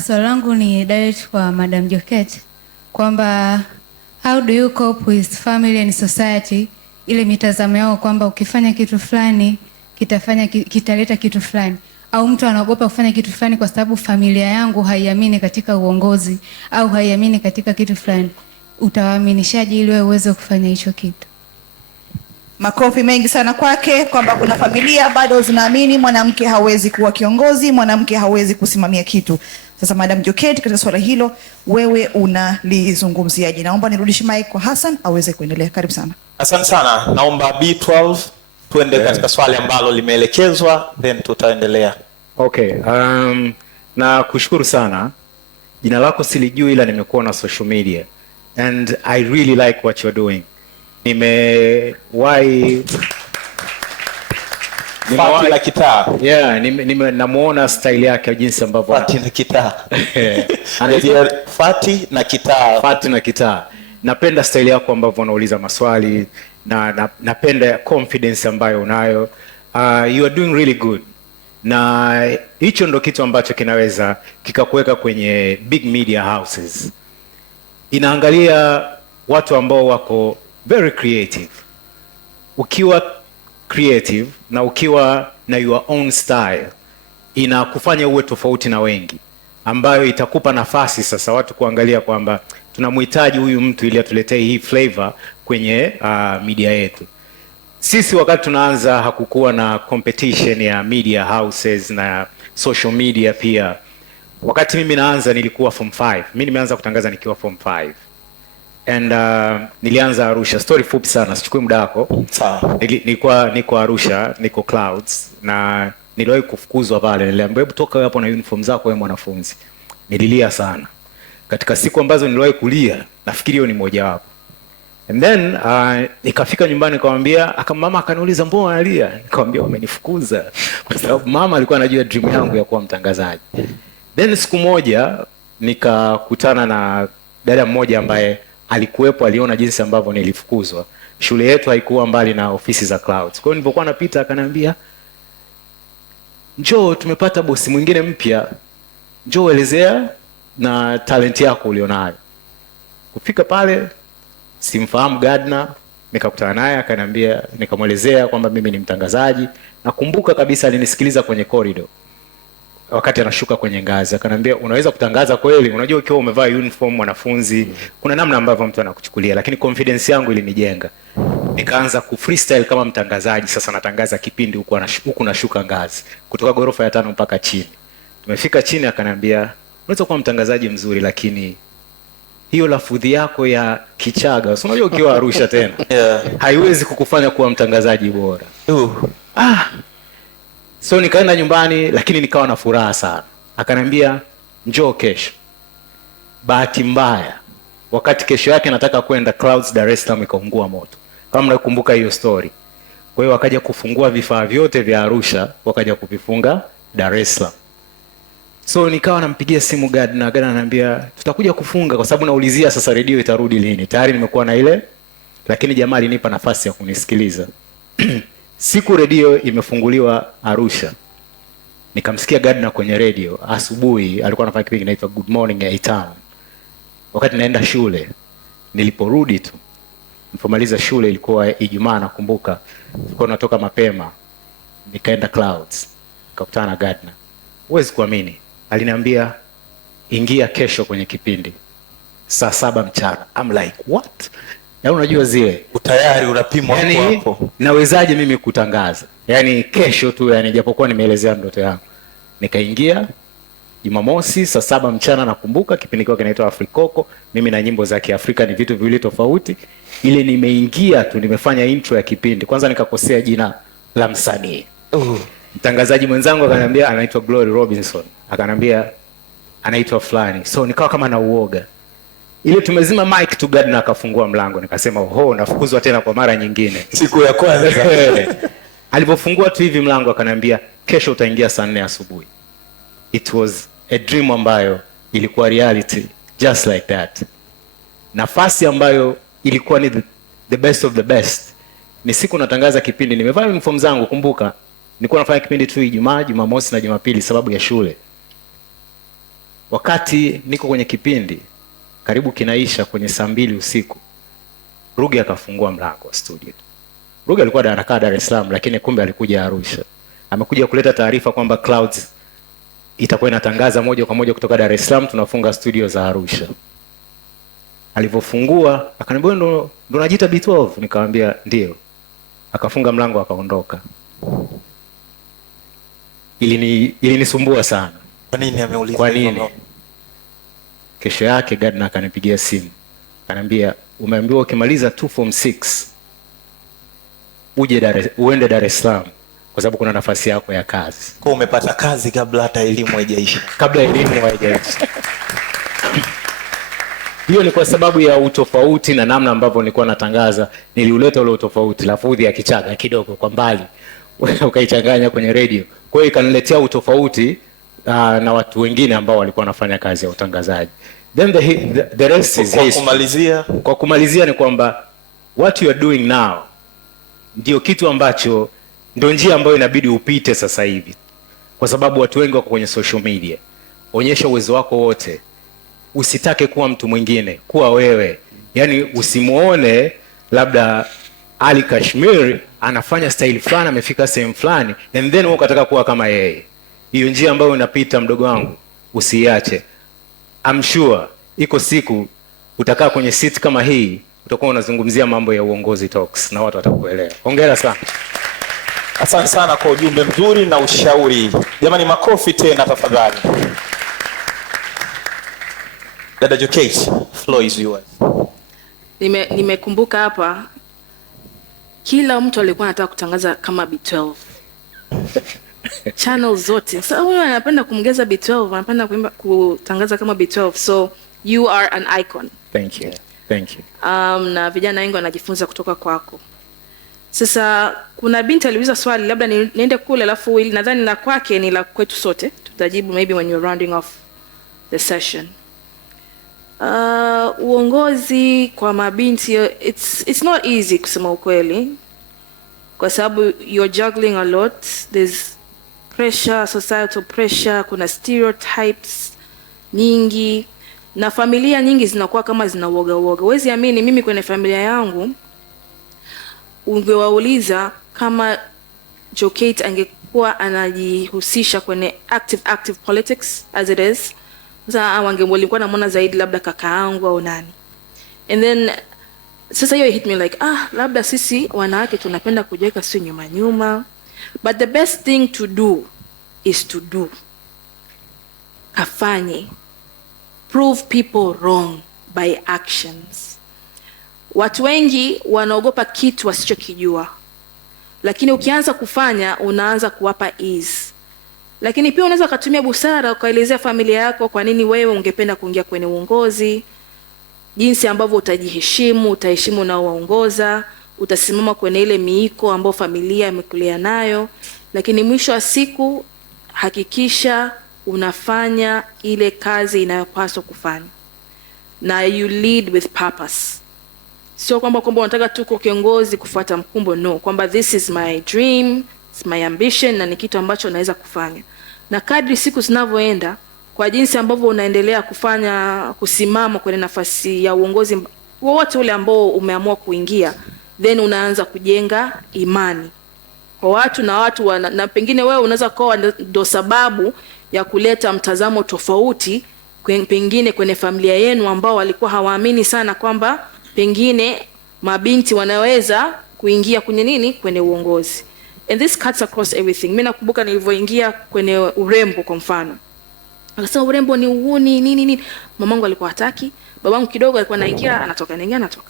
Swali langu ni direct kwa Madam Jokate kwamba how do you cope with family and society, ile mitazamo yao kwamba ukifanya kitu fulani kitaleta kitu fulani, au mtu anaogopa kufanya kitu fulani kwa sababu familia yangu haiamini katika uongozi au haiamini katika kitu fulani. Utawaaminishaje ili wewe uweze kufanya hicho kitu? Makofi mengi sana kwake, kwamba kuna familia bado zinaamini mwanamke hawezi kuwa kiongozi, mwanamke hawezi kusimamia kitu. Sasa Madam Jokate, katika swala hilo wewe unalizungumziaje? Naomba nirudishe mic kwa Hassan aweze kuendelea. Karibu sana. Asante sana. Naomba B12 tuende katika swali ambalo limeelekezwa, then tutaendelea. Okay, na kushukuru sana. Jina lako silijui, ila nimekuwa na social media and I really like what you're doing. Nimewahi na kitaa. Yeah, namuona style yake jinsi ambavyo Fati na kitaa. Fati na kitaa. Fati na kitaa. Napenda style yako ambavyo unauliza maswali na napenda confidence ambayo unayo. You are doing really good. na hicho ndo kitu ambacho kinaweza kikakuweka kwenye big media houses. Inaangalia watu ambao wako very creative. Ukiwa creative na ukiwa na your own style, inakufanya uwe tofauti na wengi, ambayo itakupa nafasi sasa watu kuangalia kwamba tunamhitaji huyu mtu ili atuletee hii flavor kwenye media yetu. Sisi wakati tunaanza hakukuwa na competition ya media houses na social media pia. Wakati mimi naanza nilikuwa form 5. Mimi nimeanza kutangaza nikiwa form 5. And nilianza Arusha. Story fupi sana, sichukui muda wako. Sawa. Niko Arusha, niko Clouds, na niliwahi kufukuzwa pale. Niliambiwa hebu toka hapo na uniform zako wewe mwanafunzi. Nililia sana. Katika siku ambazo niliwahi kulia, nafikiri hiyo ni moja wapo. And then nikafika nyumbani nikamwambia, mama akaniuliza mbona analia? Nikamwambia wamenifukuza. Kwa sababu mama alikuwa anajua dream yangu ya kuwa mtangazaji. Then siku moja nikakutana na dada mmoja ambaye alikuwepo, aliona jinsi ambavyo nilifukuzwa. Shule yetu haikuwa mbali na ofisi za Clouds. Kwa hiyo nilipokuwa napita akaniambia, njoo tumepata bosi mwingine mpya. Njoo elezea na talent yako ulionayo. Kufika pale simfahamu Gardner, nikakutana naye akaniambia, nikamwelezea kwamba mimi ni mtangazaji. Nakumbuka kabisa alinisikiliza kwenye corridor wakati anashuka kwenye ngazi, akaniambia unaweza kutangaza kweli? Unajua ukiwa umevaa uniform mwanafunzi kuna namna ambavyo mtu anakuchukulia, lakini confidence yangu ilinijenga. Nikaanza ku freestyle kama mtangazaji. Sasa natangaza kipindi huku nashuka ngazi kutoka ghorofa ya 5 mpaka chini. Tumefika chini akaniambia unaweza kuwa mtangazaji mzuri, lakini hiyo lafudhi yako ya Kichaga, unajua ukiwa Arusha tena haiwezi kukufanya kuwa mtangazaji bora. So nikaenda nyumbani, lakini nikawa na furaha sana. Akaniambia njoo kesho. Bahati mbaya wakati kesho yake nataka kwenda Clouds Dar es Salaam ikaungua moto, kama mnakumbuka hiyo story. Kwa hiyo wakaja kufungua vifaa vyote vya Arusha, wakaja kuvifunga Dar es Salaam. So nikawa nampigia simu Gardner ananiambia tutakuja kufunga, kwa sababu naulizia sasa redio itarudi lini. Tayari nimekuwa na ile, lakini jamaa alinipa nafasi ya kunisikiliza. Siku redio imefunguliwa Arusha, nikamsikia Gardner kwenye redio asubuhi. Alikuwa anafanya kipindi kinaitwa Good Morning A-Town. Wakati naenda shule, niliporudi tu, nilipomaliza shule ilikuwa Ijumaa nakumbuka, tulikuwa natoka mapema, nikaenda Clouds, nikakutana na Gardner. Huwezi kuamini, aliniambia ingia kesho kwenye kipindi saa 7 mchana. I'm like what? Na unajua zile utayari unapimwa hapo hapo. Nawezaje mimi kutangaza? Yaani kesho tu, yani japokuwa nimeelezea ndoto yangu. Nikaingia Jumamosi saa 7 mchana nakumbuka, kipindi kile kinaitwa Afrikoko. Mimi na nyimbo za Kiafrika ni vitu viwili tofauti. Ile nimeingia tu, nimefanya intro ya kipindi. Kwanza nikakosea jina la msanii. Mtangazaji mwenzangu akaniambia anaitwa Glory Robinson, akaniambia anaitwa fulani. So nikawa kama na uoga. Ile tumezima mic tu, Gardner akafungua mlango, nikasema oho, nafukuzwa tena kwa mara nyingine. Siku ya kwanza. Alipofungua tu hivi mlango akaniambia kesho utaingia saa 4 asubuhi. It was a dream ambayo ilikuwa reality just like that. Nafasi ambayo ilikuwa ni the best of the best. Ni siku natangaza kipindi, nimevaa uniform zangu. Kumbuka nilikuwa nafanya kipindi tu Ijumaa, Jumamosi na Jumapili sababu ya shule. Wakati niko kwenye kipindi karibu kinaisha kwenye saa 2 usiku, Ruge akafungua mlango wa studio. Ruge alikuwa anakaa Dar es Salaam, lakini kumbe alikuja Arusha. Amekuja kuleta taarifa kwamba Clouds itakuwa inatangaza moja kwa moja kutoka Dar es Salaam, tunafunga studio za Arusha. Alipofungua akaniambia ndo najiita B12. Nikamwambia ndio. Akafunga mlango akaondoka. Ilinisumbua sana. Kwa nini ameuliza? Kwa nini? Kesho yake Gardner akanipigia simu. Akaniambia umeambiwa ukimaliza tu form 6 uende Dar es Salaam kwa sababu kuna nafasi yako ya kazi. Kwa umepata kazi kabla hata elimu haijaisha. Kabla elimu haijaisha. Hiyo ni kwa sababu ya utofauti na namna ambavyo nilikuwa natangaza. Niliuleta ule utofauti, lafudhi ya Kichaga kidogo kwa mbali ukaichanganya kwenye radio. Kwa hiyo ikaniletea utofauti na watu wengine ambao walikuwa wanafanya kazi ya utangazaji. Then the rest is history. Kwa kumalizia ni kwamba what you are doing now ndio kitu ambacho ndio njia ambayo inabidi upite sasa hivi. kwa sababu watu wengi wako kwenye social media. Onyesha uwezo wako wote, usitake kuwa mtu mwingine, kuwa wewe. Yani usimuone labda Ali Kashmir anafanya style fulani, amefika sehemu fulani, and then wewe ukataka kuwa kama yeye. Hiyo njia ambayo unapita, mdogo wangu, usiache. I'm sure iko siku utakaa kwenye seat kama hii, utakuwa unazungumzia mambo ya Uongozi Talks na watu watakuelewa. Hongera sana. Asante sana kwa ujumbe mzuri na ushauri. Jamani, makofi tena tafadhali. Dada Jokate, floor is yours. Nimekumbuka hapa kila mtu alikuwa anataka kutangaza kama B12. Channel zote. Sasa huyu anapenda kumgeza B12, anapenda kutangaza kama B12. So you are an icon. Thank you. Thank you. Na vijana wengi wanajifunza kutoka kwako. Sasa kuna binti aliuliza swali, labda niende kule, alafu nadhani la kwake ni la kwetu sote. Tutajibu maybe when you're rounding off the session. Uongozi kwa mabinti, it's not easy kusema ukweli, kwa sababu you're juggling a lot. There's pressure, societal pressure, kuna stereotypes nyingi, na familia nyingi zinakuwa kama zina uoga. Huwezi amini, mimi kwenye familia yangu ungewauliza kama Jokate angekuwa anajihusisha kwenye active politics as it is, sasa walikuwa namuona zaidi labda kaka yangu au nani. And then sasa hiyo hit me like, labda sisi wanawake tunapenda kujiweka sio nyuma. But the best thing to do is to do. Kafanye. Prove people wrong by actions. Watu wengi wanaogopa kitu wasichokijua, lakini ukianza kufanya unaanza kuwapa ease. Lakini pia unaweza kutumia busara ukaelezea familia yako kwa nini wewe ungependa kuingia kwenye uongozi, jinsi ambavyo utajiheshimu, utaheshimu na waongoza, utasimama kwenye ile miiko ambayo familia imekulea nayo. Lakini mwisho wa siku hakikisha unafanya ile kazi inayopaswa kufanya, na you lead with purpose. Sio kwamba unataka tu kwa kiongozi kufuata mkumbo, no, kwamba this is my dream, it's my ambition, na ni kitu ambacho naweza kufanya. Na kadri siku zinavyoenda, kwa jinsi ambavyo unaendelea kusimama kwenye nafasi ya uongozi wowote ule ambao umeamua kuingia, then unaanza kujenga imani kwa watu, na pengine wewe unaweza kuwa ndo sababu ya kuleta mtazamo tofauti pengine kwenye familia yenu ambao walikuwa hawaamini sana kwamba pengine mabinti wanaweza kuingia kwenye uongozi. And this cuts across everything. Mimi nakumbuka nilivyoingia kwenye urembo kwa mfano. Akasema urembo ni uhuni nini. Mamangu alikuwa hataki, babangu kidogo alikuwa anaingia anatoka.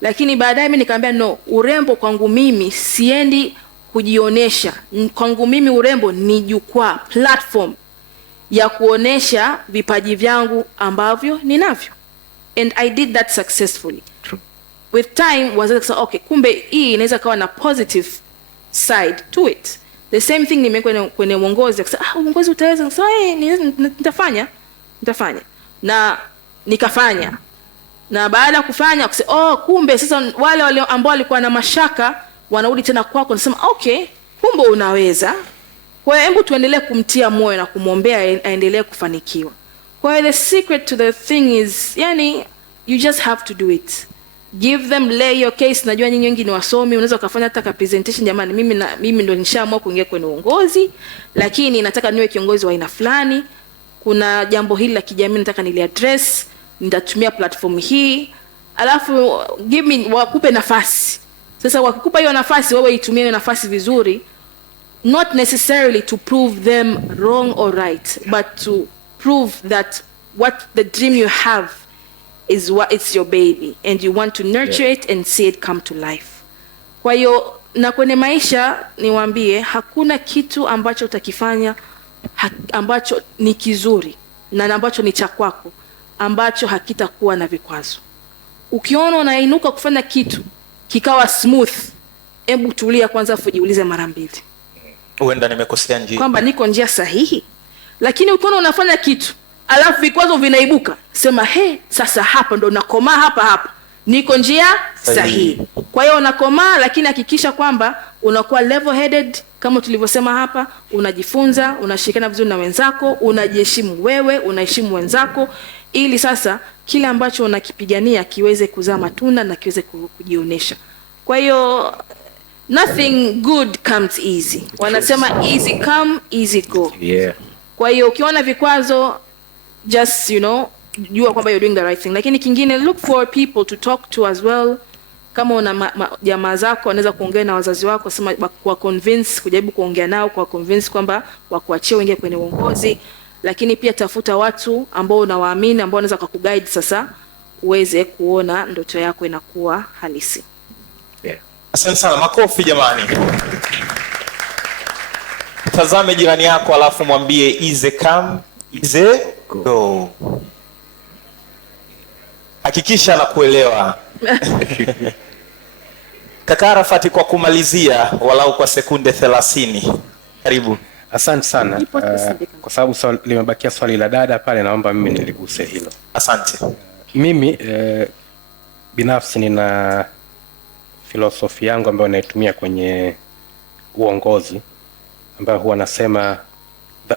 Lakini baadaye mimi nikamwambia no, urembo kwangu mimi siendi kujionesha. Kwangu mimi urembo ni jukwaa, platform ya kuonesha vipaji vyangu ambavyo ninavyo. And I did that successfully. True. With time wazaza okay, kumbe hii inaweza kawa na positive side to it. The same thing nimekuwa kwenye uongozi, akasema uongozi utaweza, so nitafanya. Na nikafanya. Na baada ya kufanya akasema kumbe sasa wale ambao walikuwa na mashaka wanarudi tena kwako, nasema okay, kumbe unaweza. Kwa hiyo hebu tuendelee kumtia moyo na kumwombea aendelee kufanikiwa. Kwa hiyo the secret to the thing is, you just have to do it. Give them, lay your case. Najua nyinyi wengi ni wasomi, unaweza kufanya hata presentation, jamani mimi ndo nishaamua kuingia kwenye uongozi, lakini nataka niwe kiongozi wa aina fulani. Kuna jambo hili la kijamii nataka niliaddress, nitatumia platform hii. Alafu wakupe nafasi. Sasa wakikupa hiyo nafasi, wewe itumie hiyo nafasi vizuri. Not necessarily to prove them wrong or right, but to prove that what the dream you have is what it's your baby and you want to nurture it and see it come to life. Kwa hiyo na kwenye maisha niwaambie, hakuna kitu ambacho utakifanya ambacho ni kizuri na ambacho ni cha kwako ambacho hakitakuwa na vikwazo. Ukiona unainuka kufanya kitu kikawa smooth, hebu tulia kwanza ujiulize mara mbili. Huenda nimekosea njia, kwamba niko njia sahihi. Lakini ukiona unafanya kitu alafu vikwazo vinaibuka, sema sasa hapa ndo nakomaa, hapa niko njia sahihi. Kwa hiyo unakomaa, lakini hakikisha kwamba unakuwa level headed, kama tulivyosema hapa, unajifunza, unashirikiana vizuri na wenzako, unajiheshimu wewe, unaheshimu wenzako, ili sasa kile ambacho unakipigania kiweze kuzaa matunda na kiweze kujionyesha. Kwa hiyo nothing good comes easy. Wanasema easy come, easy go. Yeah. Kwa hiyo ukiona vikwazo, just jua kwamba you're doing the right thing. Lakini kingine, look for people to talk to as well. Kama una jamaa zako, wanaweza kuongea na wazazi wako, sema kwa convince, kujaribu kuongea nao kwa convince kwamba wakuachie uingie kwenye uongozi. Lakini pia tafuta watu ambao unawaamini, ambao wanaweza kukuguide sasa uweze kuona ndoto yako inakuwa halisi. Yeah. Asante sana, makofi jamani. Tazame jirani yako alafu mwambie easy come, easy go. Hakikisha anakuelewa. Kaka Arafat, kwa kumalizia walau kwa sekunde 30. Karibu. Asante sana. Kwa sababu limebakia swali la dada pale, naomba mimi niliguse hilo. Asante. Mimi binafsi nina filosofi yangu ambayo naitumia kwenye uongozi, ambayo huwa nasema the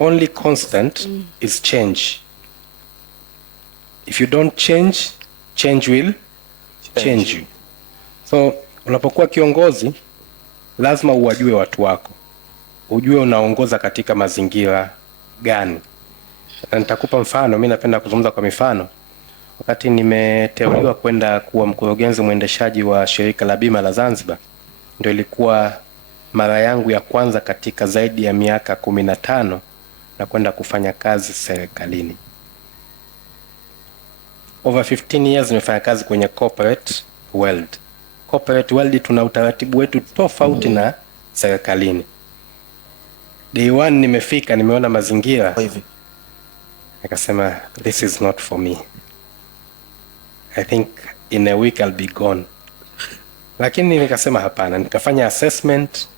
only constant is change. If you don't change, change will change you. So unapokuwa kiongozi, lazima uwajue watu wako, ujue unaongoza katika mazingira gani. Na nitakupa mfano. Mimi napenda kuzungumza kwa mifano. Wakati nimeteuliwa kwenda kuwa mkurugenzi mwendeshaji wa shirika la bima la Zanzibar, ndio ilikuwa mara yangu ya kwanza katika zaidi ya miaka 15 na kwenda kufanya kazi serikalini. Over 15 years nimefanya kazi kwenye corporate world. Corporate world tuna utaratibu wetu tofauti na serikalini. Day one nimefika, nimeona mazingira hivi, nikasema this is not for me. I think in a week I'll be gone. Lakini nikasema hapana, nikafanya assessment,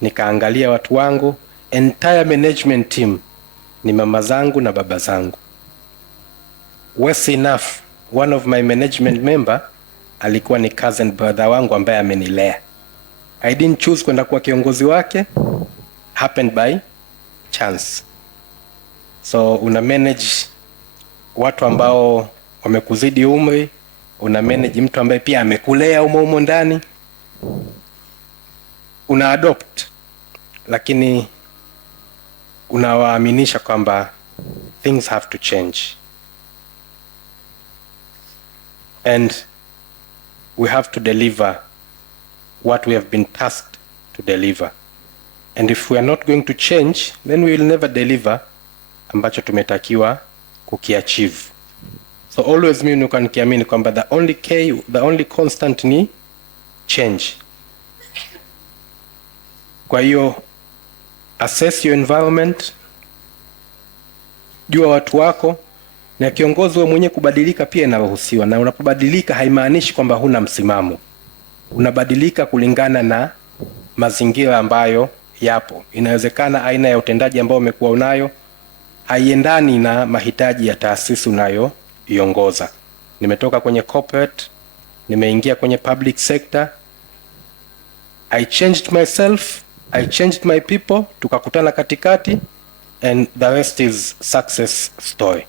nikaangalia watu wangu, entire management team ni mama zangu na baba zangu. Worse enough, one of my management member alikuwa ni cousin brother wangu ambaye amenilea. I didn't choose kwenda kuwa kiongozi wake, happened by chance. So una manage watu ambao wamekuzidi umri, una manage mtu ambaye pia amekulea umo ndani, una adopt, lakini unawaaminisha kwamba things have to change. And we have to deliver what we have been tasked to deliver. And if we are not going to change, then we will never deliver ambacho tumetakiwa kukiachieve. So always mimi nikiamini kwamba the only constant ni change. Kwa hiyo assess your environment, jua watu wako, na kiongozi wewe mwenyewe kubadilika pia inaruhusiwa. Na unapobadilika haimaanishi kwamba huna msimamo. Unabadilika kulingana na mazingira ambayo yapo. Inawezekana aina ya utendaji ambao umekuwa unayo haiendani na mahitaji ya taasisi unayoiongoza. Nimetoka kwenye corporate, nimeingia kwenye public sector. I changed myself, I changed my people, tukakutana katikati, and the rest is success story.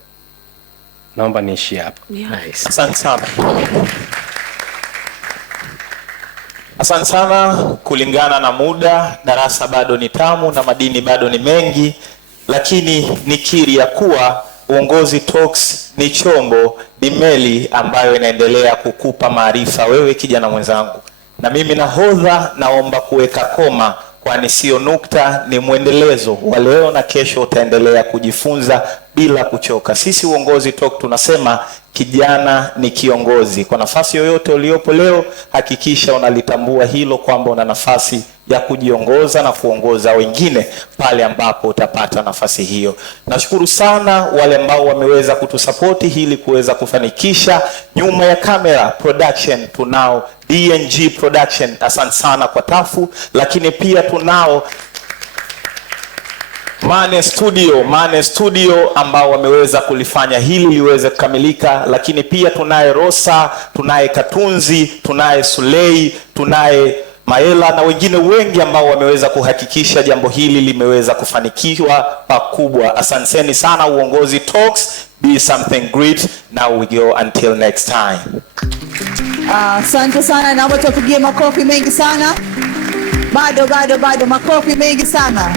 Naomba niishie hapo. Nice. Asante sana. Asante sana. Kulingana na muda, darasa bado ni tamu na madini bado ni mengi, lakini nikiri ya kuwa Uongozi Talks ni chombo, ni meli ambayo inaendelea kukupa maarifa wewe kijana mwenzangu. Na mimi nahodha naomba kuweka koma, kwani sio nukta, ni mwendelezo wa leo na kesho utaendelea kujifunza bila kuchoka. Sisi Uongozi Talk tunasema kijana ni kiongozi. Kwa nafasi yoyote uliopo leo, hakikisha unalitambua hilo kwamba una nafasi ya kujiongoza na kuongoza wengine pale ambapo utapata nafasi hiyo. Nashukuru sana wale ambao wameweza kutusapoti hili kuweza kufanikisha. Nyuma ya kamera production tunao DNG Production, asante sana kwa Tafu, lakini pia tunao Mane Studio ambao wameweza kulifanya hili liweze kukamilika, lakini pia tunaye Rosa, tunaye Katunzi, tunaye Sulei, tunaye Maela na wengine wengi ambao wameweza kuhakikisha jambo hili limeweza kufanikiwa pakubwa. Asanteni sana Uongozi Talks, be something great. Now we go until next time. Asante sana, naomba tupigie makofi mengi sana. Bado makofi mengi sana.